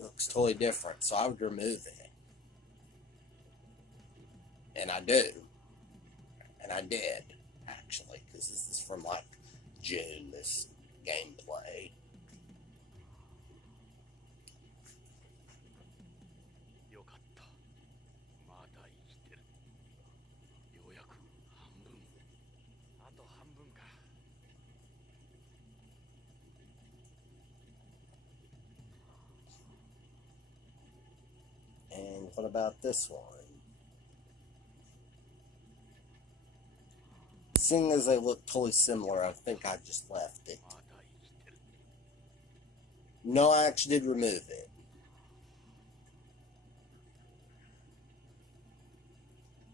looks totally different. So I would remove it. And I do. And I did, actually, because this is from like June, this gameplay. よかった。まだ生きてる。ようやく半分。あと半分か。And what about this one? Seeing as they look totally similar, I think I just left it. まだ生きてる。 No, I actually did remove it.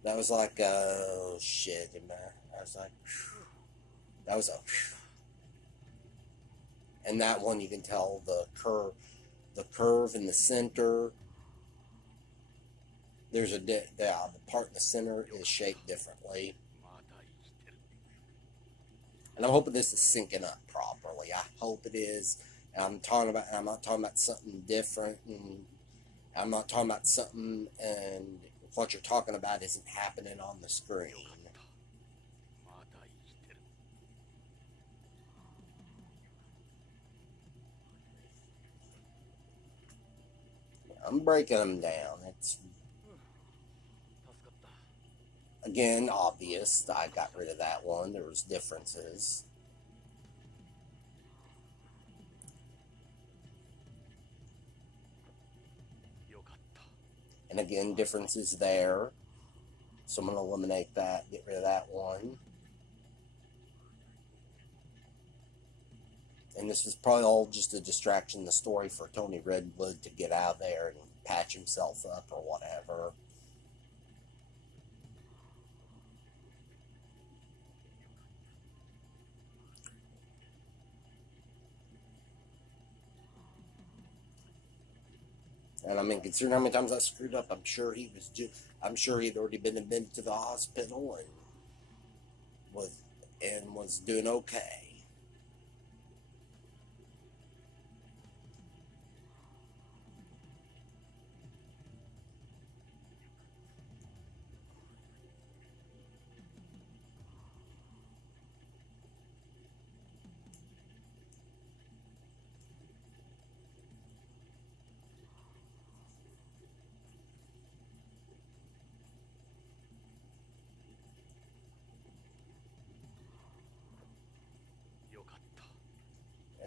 That was like, oh shit, I was like, phew. That was a phew. And that one you can tell the curve in the center. There's the part in the center is shaped differently. まだ生きてる。 And I'm hoping this is syncing up properly. I hope it is. And I'm not talking about something different, and I'm not talking about something and what you're talking about isn't happening on the screen. まだ生きてる。 I'm breaking them down. It's 助かった。 again obvious that I got rid of that one. There was differences. And again, differences there. So I'm going to eliminate that, get rid of that one. And this was probably all just a distraction in the story for Tony Redwood to get out of there and patch himself up or whatever. And I mean, considering how many times I screwed up, I'm sure he'd already been admitted to the hospital and was doing okay.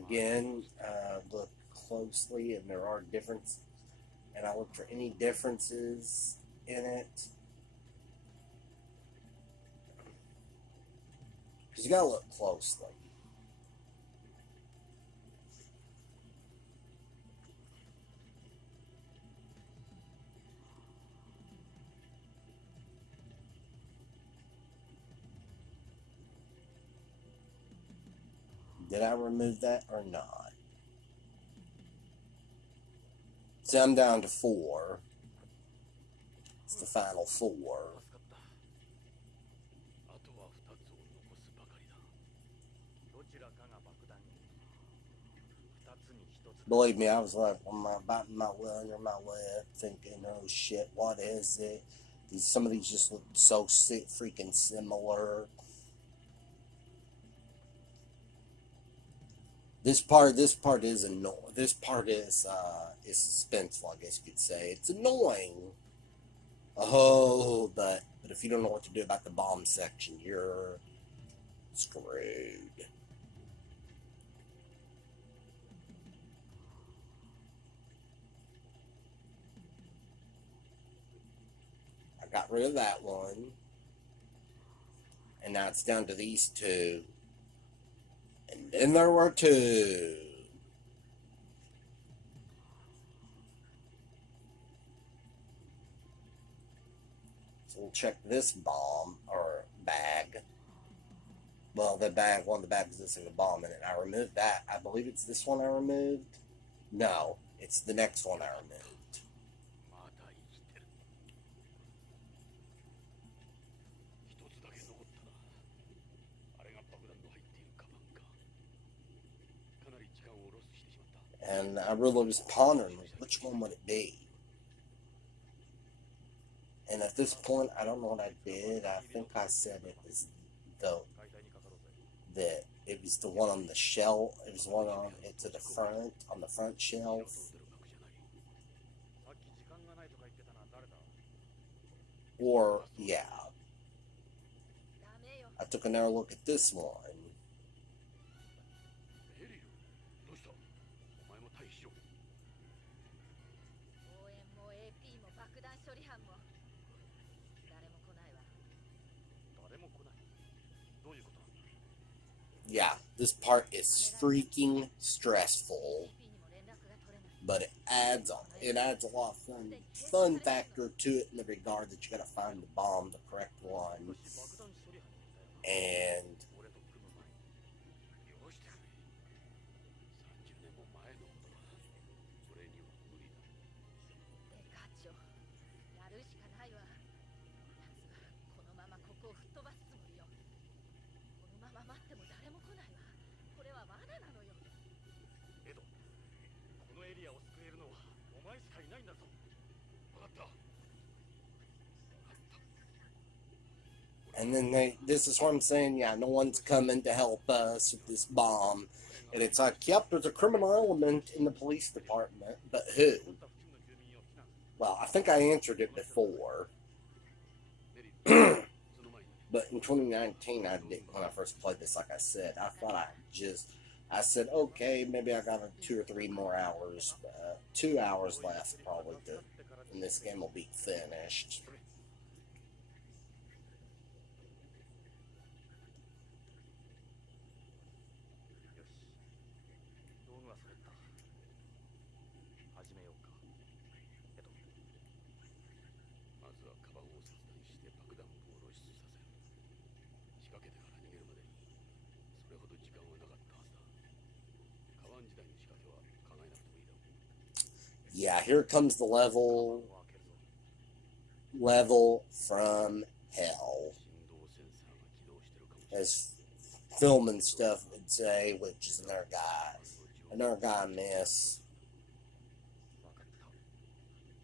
Again, look closely, and there are differences, and I look for any differences in it. Because you gotta look closely. Did I remove that or not? So I'm down to 4. It's the final 4. 助かった。あとは2つを残すばかりだ。どちらかが爆弾に。2つに1つ。 Believe me, I was like biting my will under my lip, thinking, oh shit, what is it? Some of these just look so freaking similar. This part is annoying. This part is suspenseful, I guess you could say. It's annoying. Oh, but if you don't know what to do about the bomb section, you're screwed. I got rid of that one. And now it's down to these 2. And then there were 2. double check this bomb or bag. Well, the bag, one of the bags is a bomb in it. I removed that. I believe it's this one I removed. No, it's the next one I removed. まだ生きてる。一つだけ残ったな。あれが爆弾の入っているカバンか。かなり時間をロスしてしまった。And I really was pondering, which one would it be? And at this point, I don't know what I did. I think I said it was that it was the one on the shelf. It was one on it to the front, on the front shelf. Or, yeah. I took another look at this one. エリル、どうした？お前も退避しろ。応援も AP も爆弾処理班も誰も来ないわ。誰も来ない。どういうことなんだ。 Yeah, this part is freaking stressful, but it adds a lot of fun factor to it in the regard that you gotta find the bomb, the correct one, and 俺と組む前によしてくれ。30年も前のことだ。俺には無理だ。デカチョ、やるしかないわ。奴はこのままここを吹っ飛ばすつもりよ。このまま待っても誰も来ないわ。これは罠なのよ。エド、このエリアを救えるのはお前しかいないんだぞ。分かった。 and then this is what I'm saying, yeah, no one's coming to help us with this bomb, and it's like, yep, there's a criminal element in the police department, but who? Well, I think I answered it before. But in 2019, I did, when I first played this, like I said, I thought I said, okay, maybe I got 2 or 3 more hours, 2 hours left probably and this game will be finished. よし、道具は揃った。始めようか。エド。まずはカバンを切断して爆弾を露出させる。仕掛けてから逃げるまでにそれほど時間はなかったはずだ。カバン時代の仕掛けは考えなくてもいいだろう。 Yeah, here comes the level from hell, 振動センサーが起動してるかもしれない。 as film and stuff would say, which is another guy miss. 分かった。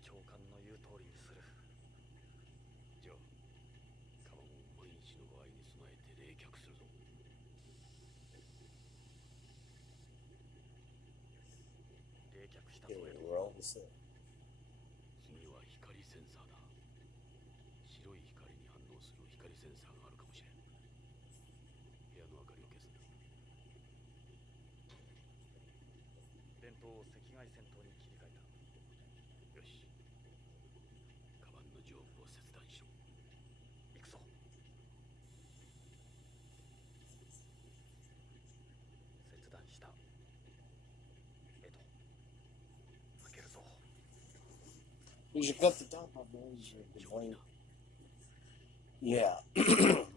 長官の言う通りにする。じゃあカバンを万一の場合に備えて冷却するぞ。冷却した Yeah, とエド。 we're all the same. 次は光センサーだ。白い光に反応する光センサーがあるかもしれん。部屋の明かりを消すんだ。電灯を赤外線灯に切り替えた。よし。カバンの上部を切断しろ。行くぞ。切断した。エド。開けるぞ。 You should cut the top off, man. Yeah,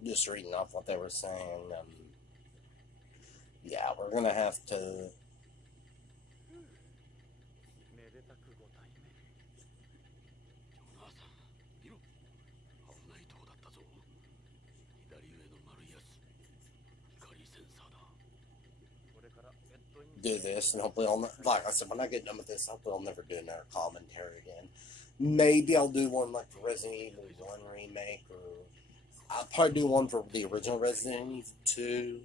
just reading off what they were saying. Yeah, we're gonna have to. めでたくご対面。ジョナサン、見ろ。危ないとこだったぞ。左上の丸いやつ。光センサーだ。これからベッドイン。 Do this, and hopefully like I said, when I get done with this, hopefully I'll never do another commentary again. Maybe I'll do one like the Resident Evil 1 remake, or I'll probably do one for the original Resident Evil 2.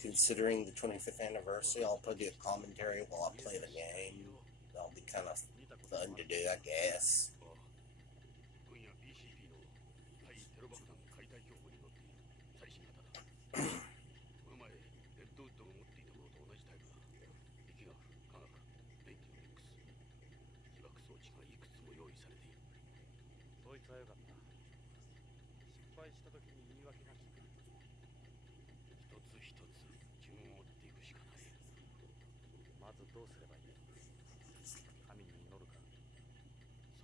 Considering the 25th anniversary, I'll probably do a commentary while I play the game. That'll be kind of fun to do, I guess. 軍や BCP の対テロ爆弾解体標本に載っている最新型だ。この前レッドウッドが持っていたものと同じタイプだ。力学、科学、電気の X 被爆装置がいくつも用意されている。そいつはよかった。失敗した時に言い訳が効く。一つ一つ順を追っていくしかない。まずどうすればいい？神に祈るか。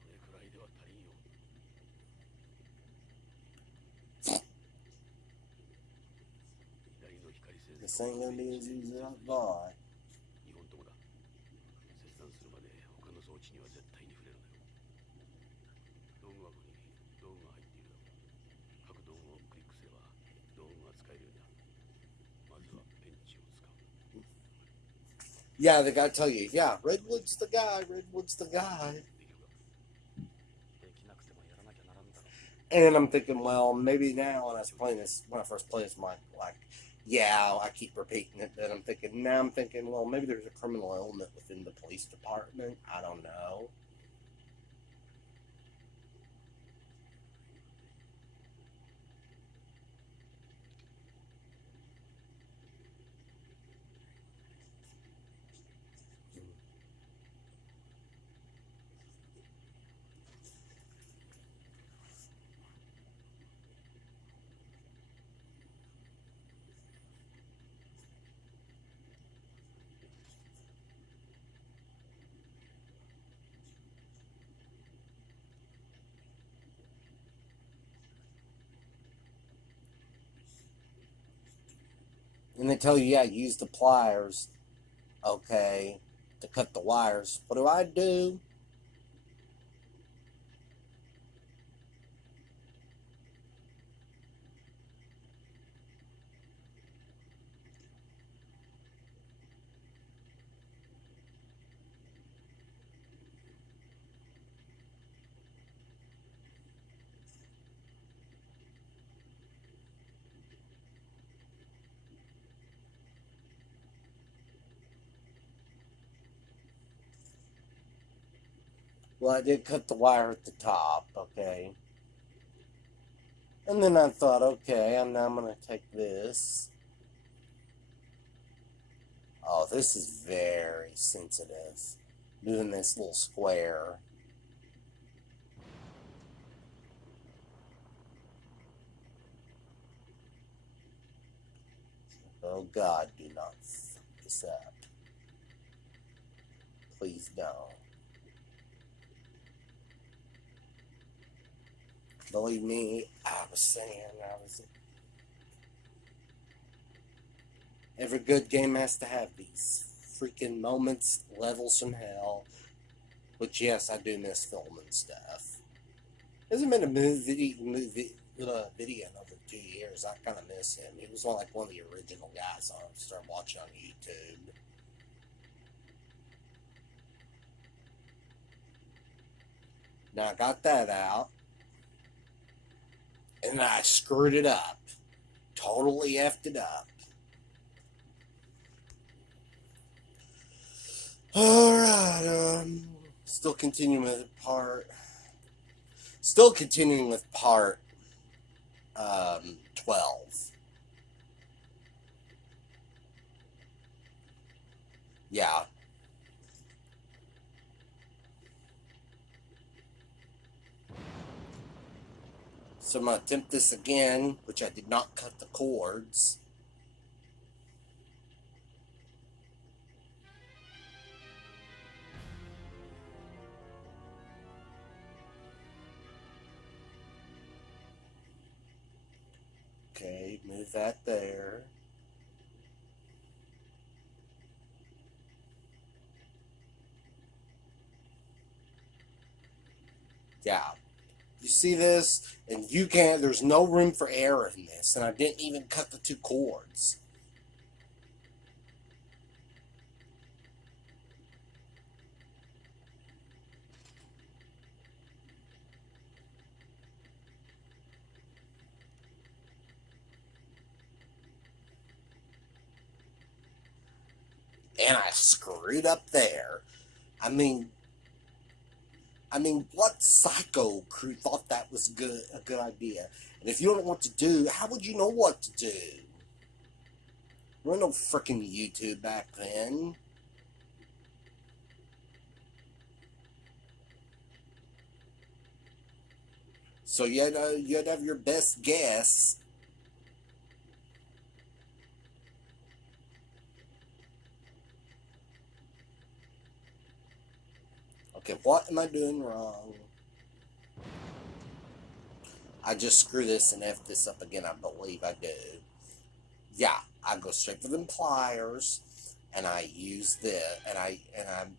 それくらいでは足りんよ。光セン This サー ain't を gonna be 設 as 置 easy して as I る。 thought. 2本ともだ。切断するまで他の装置には絶対に触れるなよ。道具箱に道具が入っているだろう。各道具をクリックすれば道具が使えるようになる。まずはペンチを使う。 Yeah, they gotta tell you, yeah, Redwood's the guy, Redwood's the guy. できるか。できなくてもやらなきゃならんだろう。 And I'm thinking, well, maybe now when I was playing this, when I first played this, like, yeah, I keep repeating it, but I'm thinking, well, maybe there's a criminal element within the police department. I don't know. And they tell you, yeah, use the pliers, okay, to cut the wires. What do? Well, I did cut the wire at the top, okay. And then I thought, okay, I'm going to take this. Oh, this is very sensitive. Doing this little square. Oh, God, do not fuck this up. Please don't. Believe me, every good game has to have these freaking moments, levels from hell. Which, yes, I do miss filming stuff. Hasn't been a video in over 2 years. I kind of miss him. He was like one of the original guys I started watching on YouTube. Now I got that out. And I screwed it up. Totally effed it up. Alright, still continuing with part 12. Yeah. So I'm going to attempt this again, which I did not cut the cords. Okay, move that there. Yeah. You see this? And you can't, there's no room for error in this. And I didn't even cut the 2 cords. And I screwed up there. I mean, what psycho crew thought that was a good idea? And if you don't know what to do, how would you know what to do? There was no freaking YouTube back then. So you had to have your best guess. Okay, what am I doing wrong? I just screw this and F this up again, I believe I do. Yeah, I go straight for them pliers, and I use this, and I'm.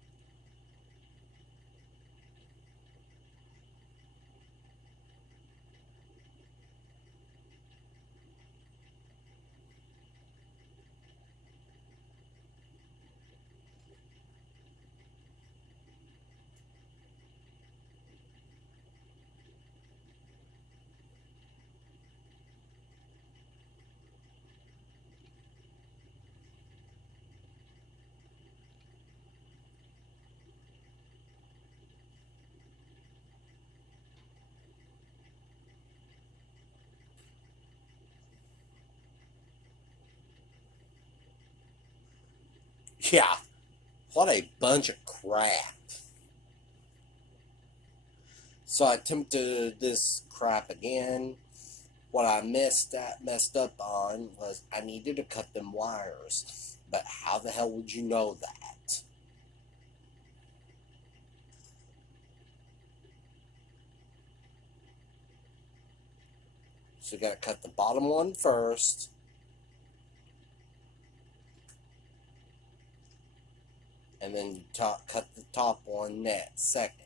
Yeah, what a bunch of crap. So I attempted this crap again. What I messed up on was I needed to cut them wires. But how the hell would you know that? So you gotta cut the bottom one first. And then you cut the top one next, second.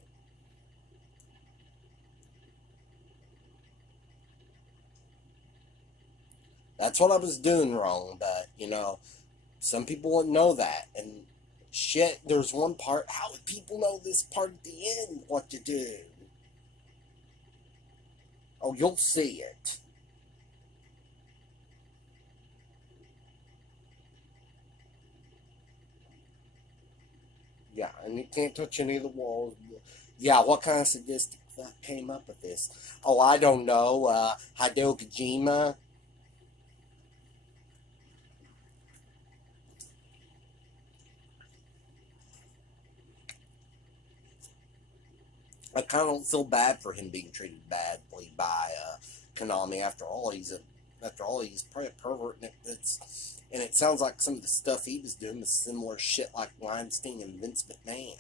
That's what I was doing wrong, but some people wouldn't know that. And shit, there's one part. How would people know this part at the end? What to do? Oh, you'll see it. Yeah, and you can't touch any of the walls. Yeah, what kind of sadistic fuck came up with this? Oh, I don't know. Hideo Kojima. I kind of don't feel bad for him being treated badly by Konami. After all, he's probably a pervert, and it sounds like some of the stuff he was doing was similar shit like Weinstein and Vince McMahon.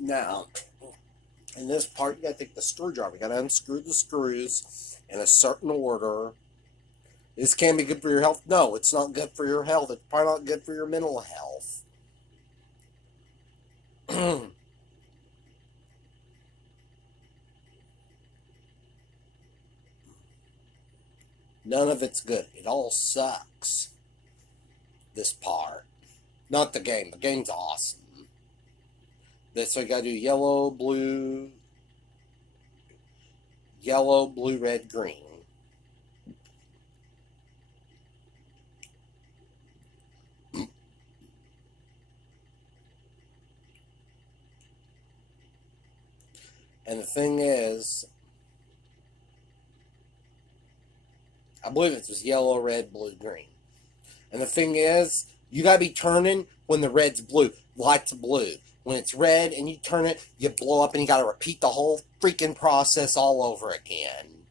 Now, in this part, you gotta take the screwdriver. You gotta unscrew the screws in a certain order. This can be good for your health. No, it's not good for your health. It's probably not good for your mental health. None of it's good. It all sucks. This part. Not the game. The game's awesome. So you gotta do yellow, blue, red, green. And the thing is, I believe it was yellow, red, blue, green. And the thing is, you gotta be turning when the red's blue. Light's blue. When it's red and you turn it, you blow up and you gotta repeat the whole freaking process all over again.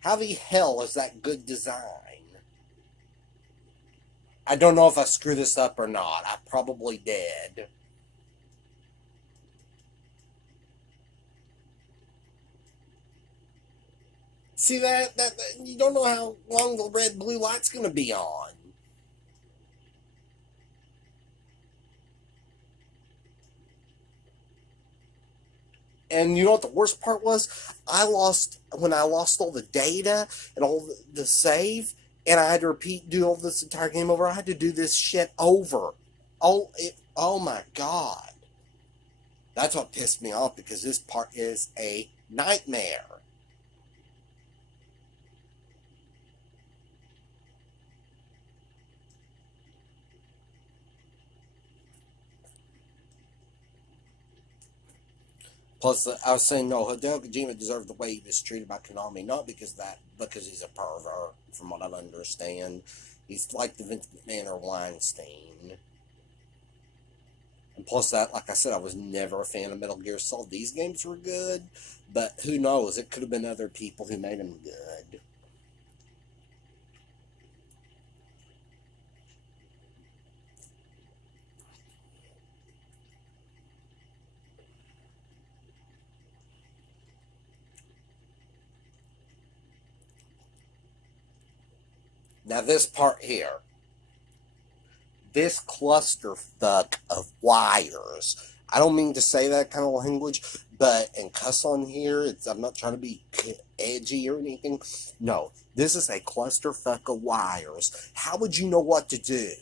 How the hell is that good design? I don't know if I screwed this up or not. I probably did. See that you don't know how long the red blue light's gonna be on. And you know what the worst part was? When I lost all the data and all the save, and I had to do all this entire game over. I had to do this shit over. Oh my god. That's what pissed me off because this part is a nightmare. Plus, I was saying no, Hideo Kojima deserved the way he was treated by Konami, not because he's a pervert, from what I understand. He's like the Vince McMahon or Weinstein. And plus that, like I said, I was never a fan of Metal Gear Solid. These games were good, but who knows? It could have been other people who made them good. Now this part here, this clusterfuck of wires. I don't mean to say that kind of language, but and cuss on here. I'm not trying to be edgy or anything. No, this is a clusterfuck of wires. How would you know what to do?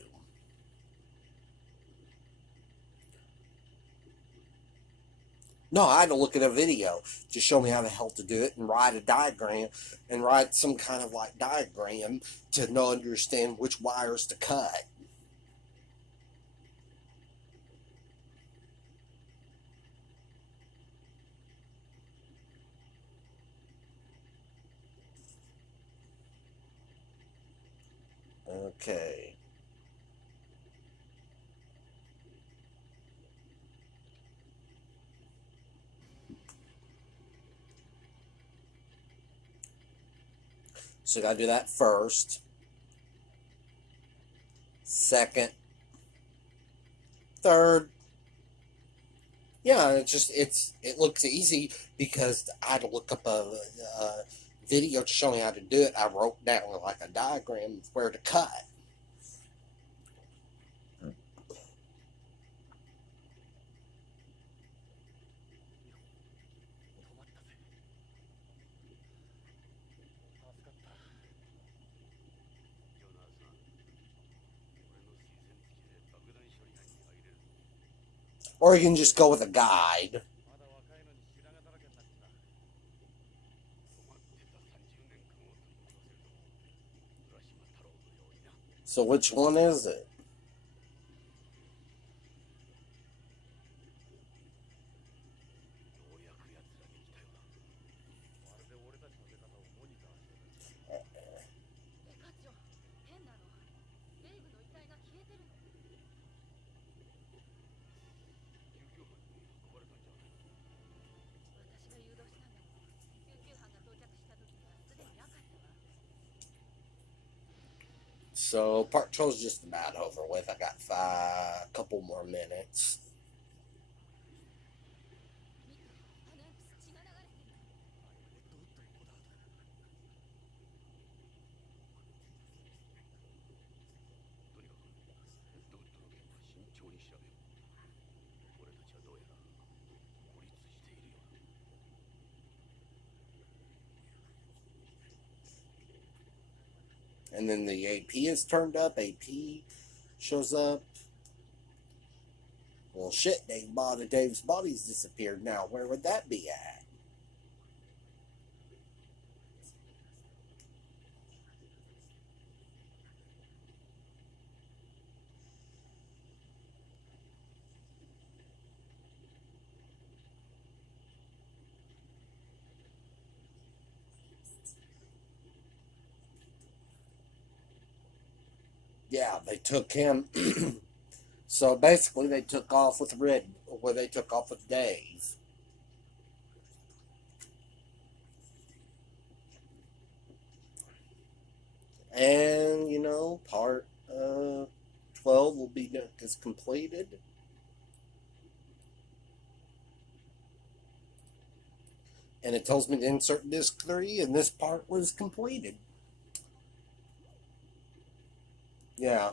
No, I had to look at a video to show me how the hell to do it and write a diagram and write some kind of like diagram to know understand which wires to cut. Okay. So you gotta do that first. Second. Third. Yeah, it looks easy because I had to look up a video to show me how to do it. I wrote down like a diagram of where to cut. Or you can just go with a guide. So which one is it? So part 12 is just about over with. I got a couple more minutes. And then the AP is turned up. AP shows up. Well, shit, Dave's body's disappeared now. Where would that be at? Yeah, they took him. So basically, they took off with they took off with Dave. And, part 12 will be is completed. And it tells me to insert disc 3, and this part was completed. Yeah.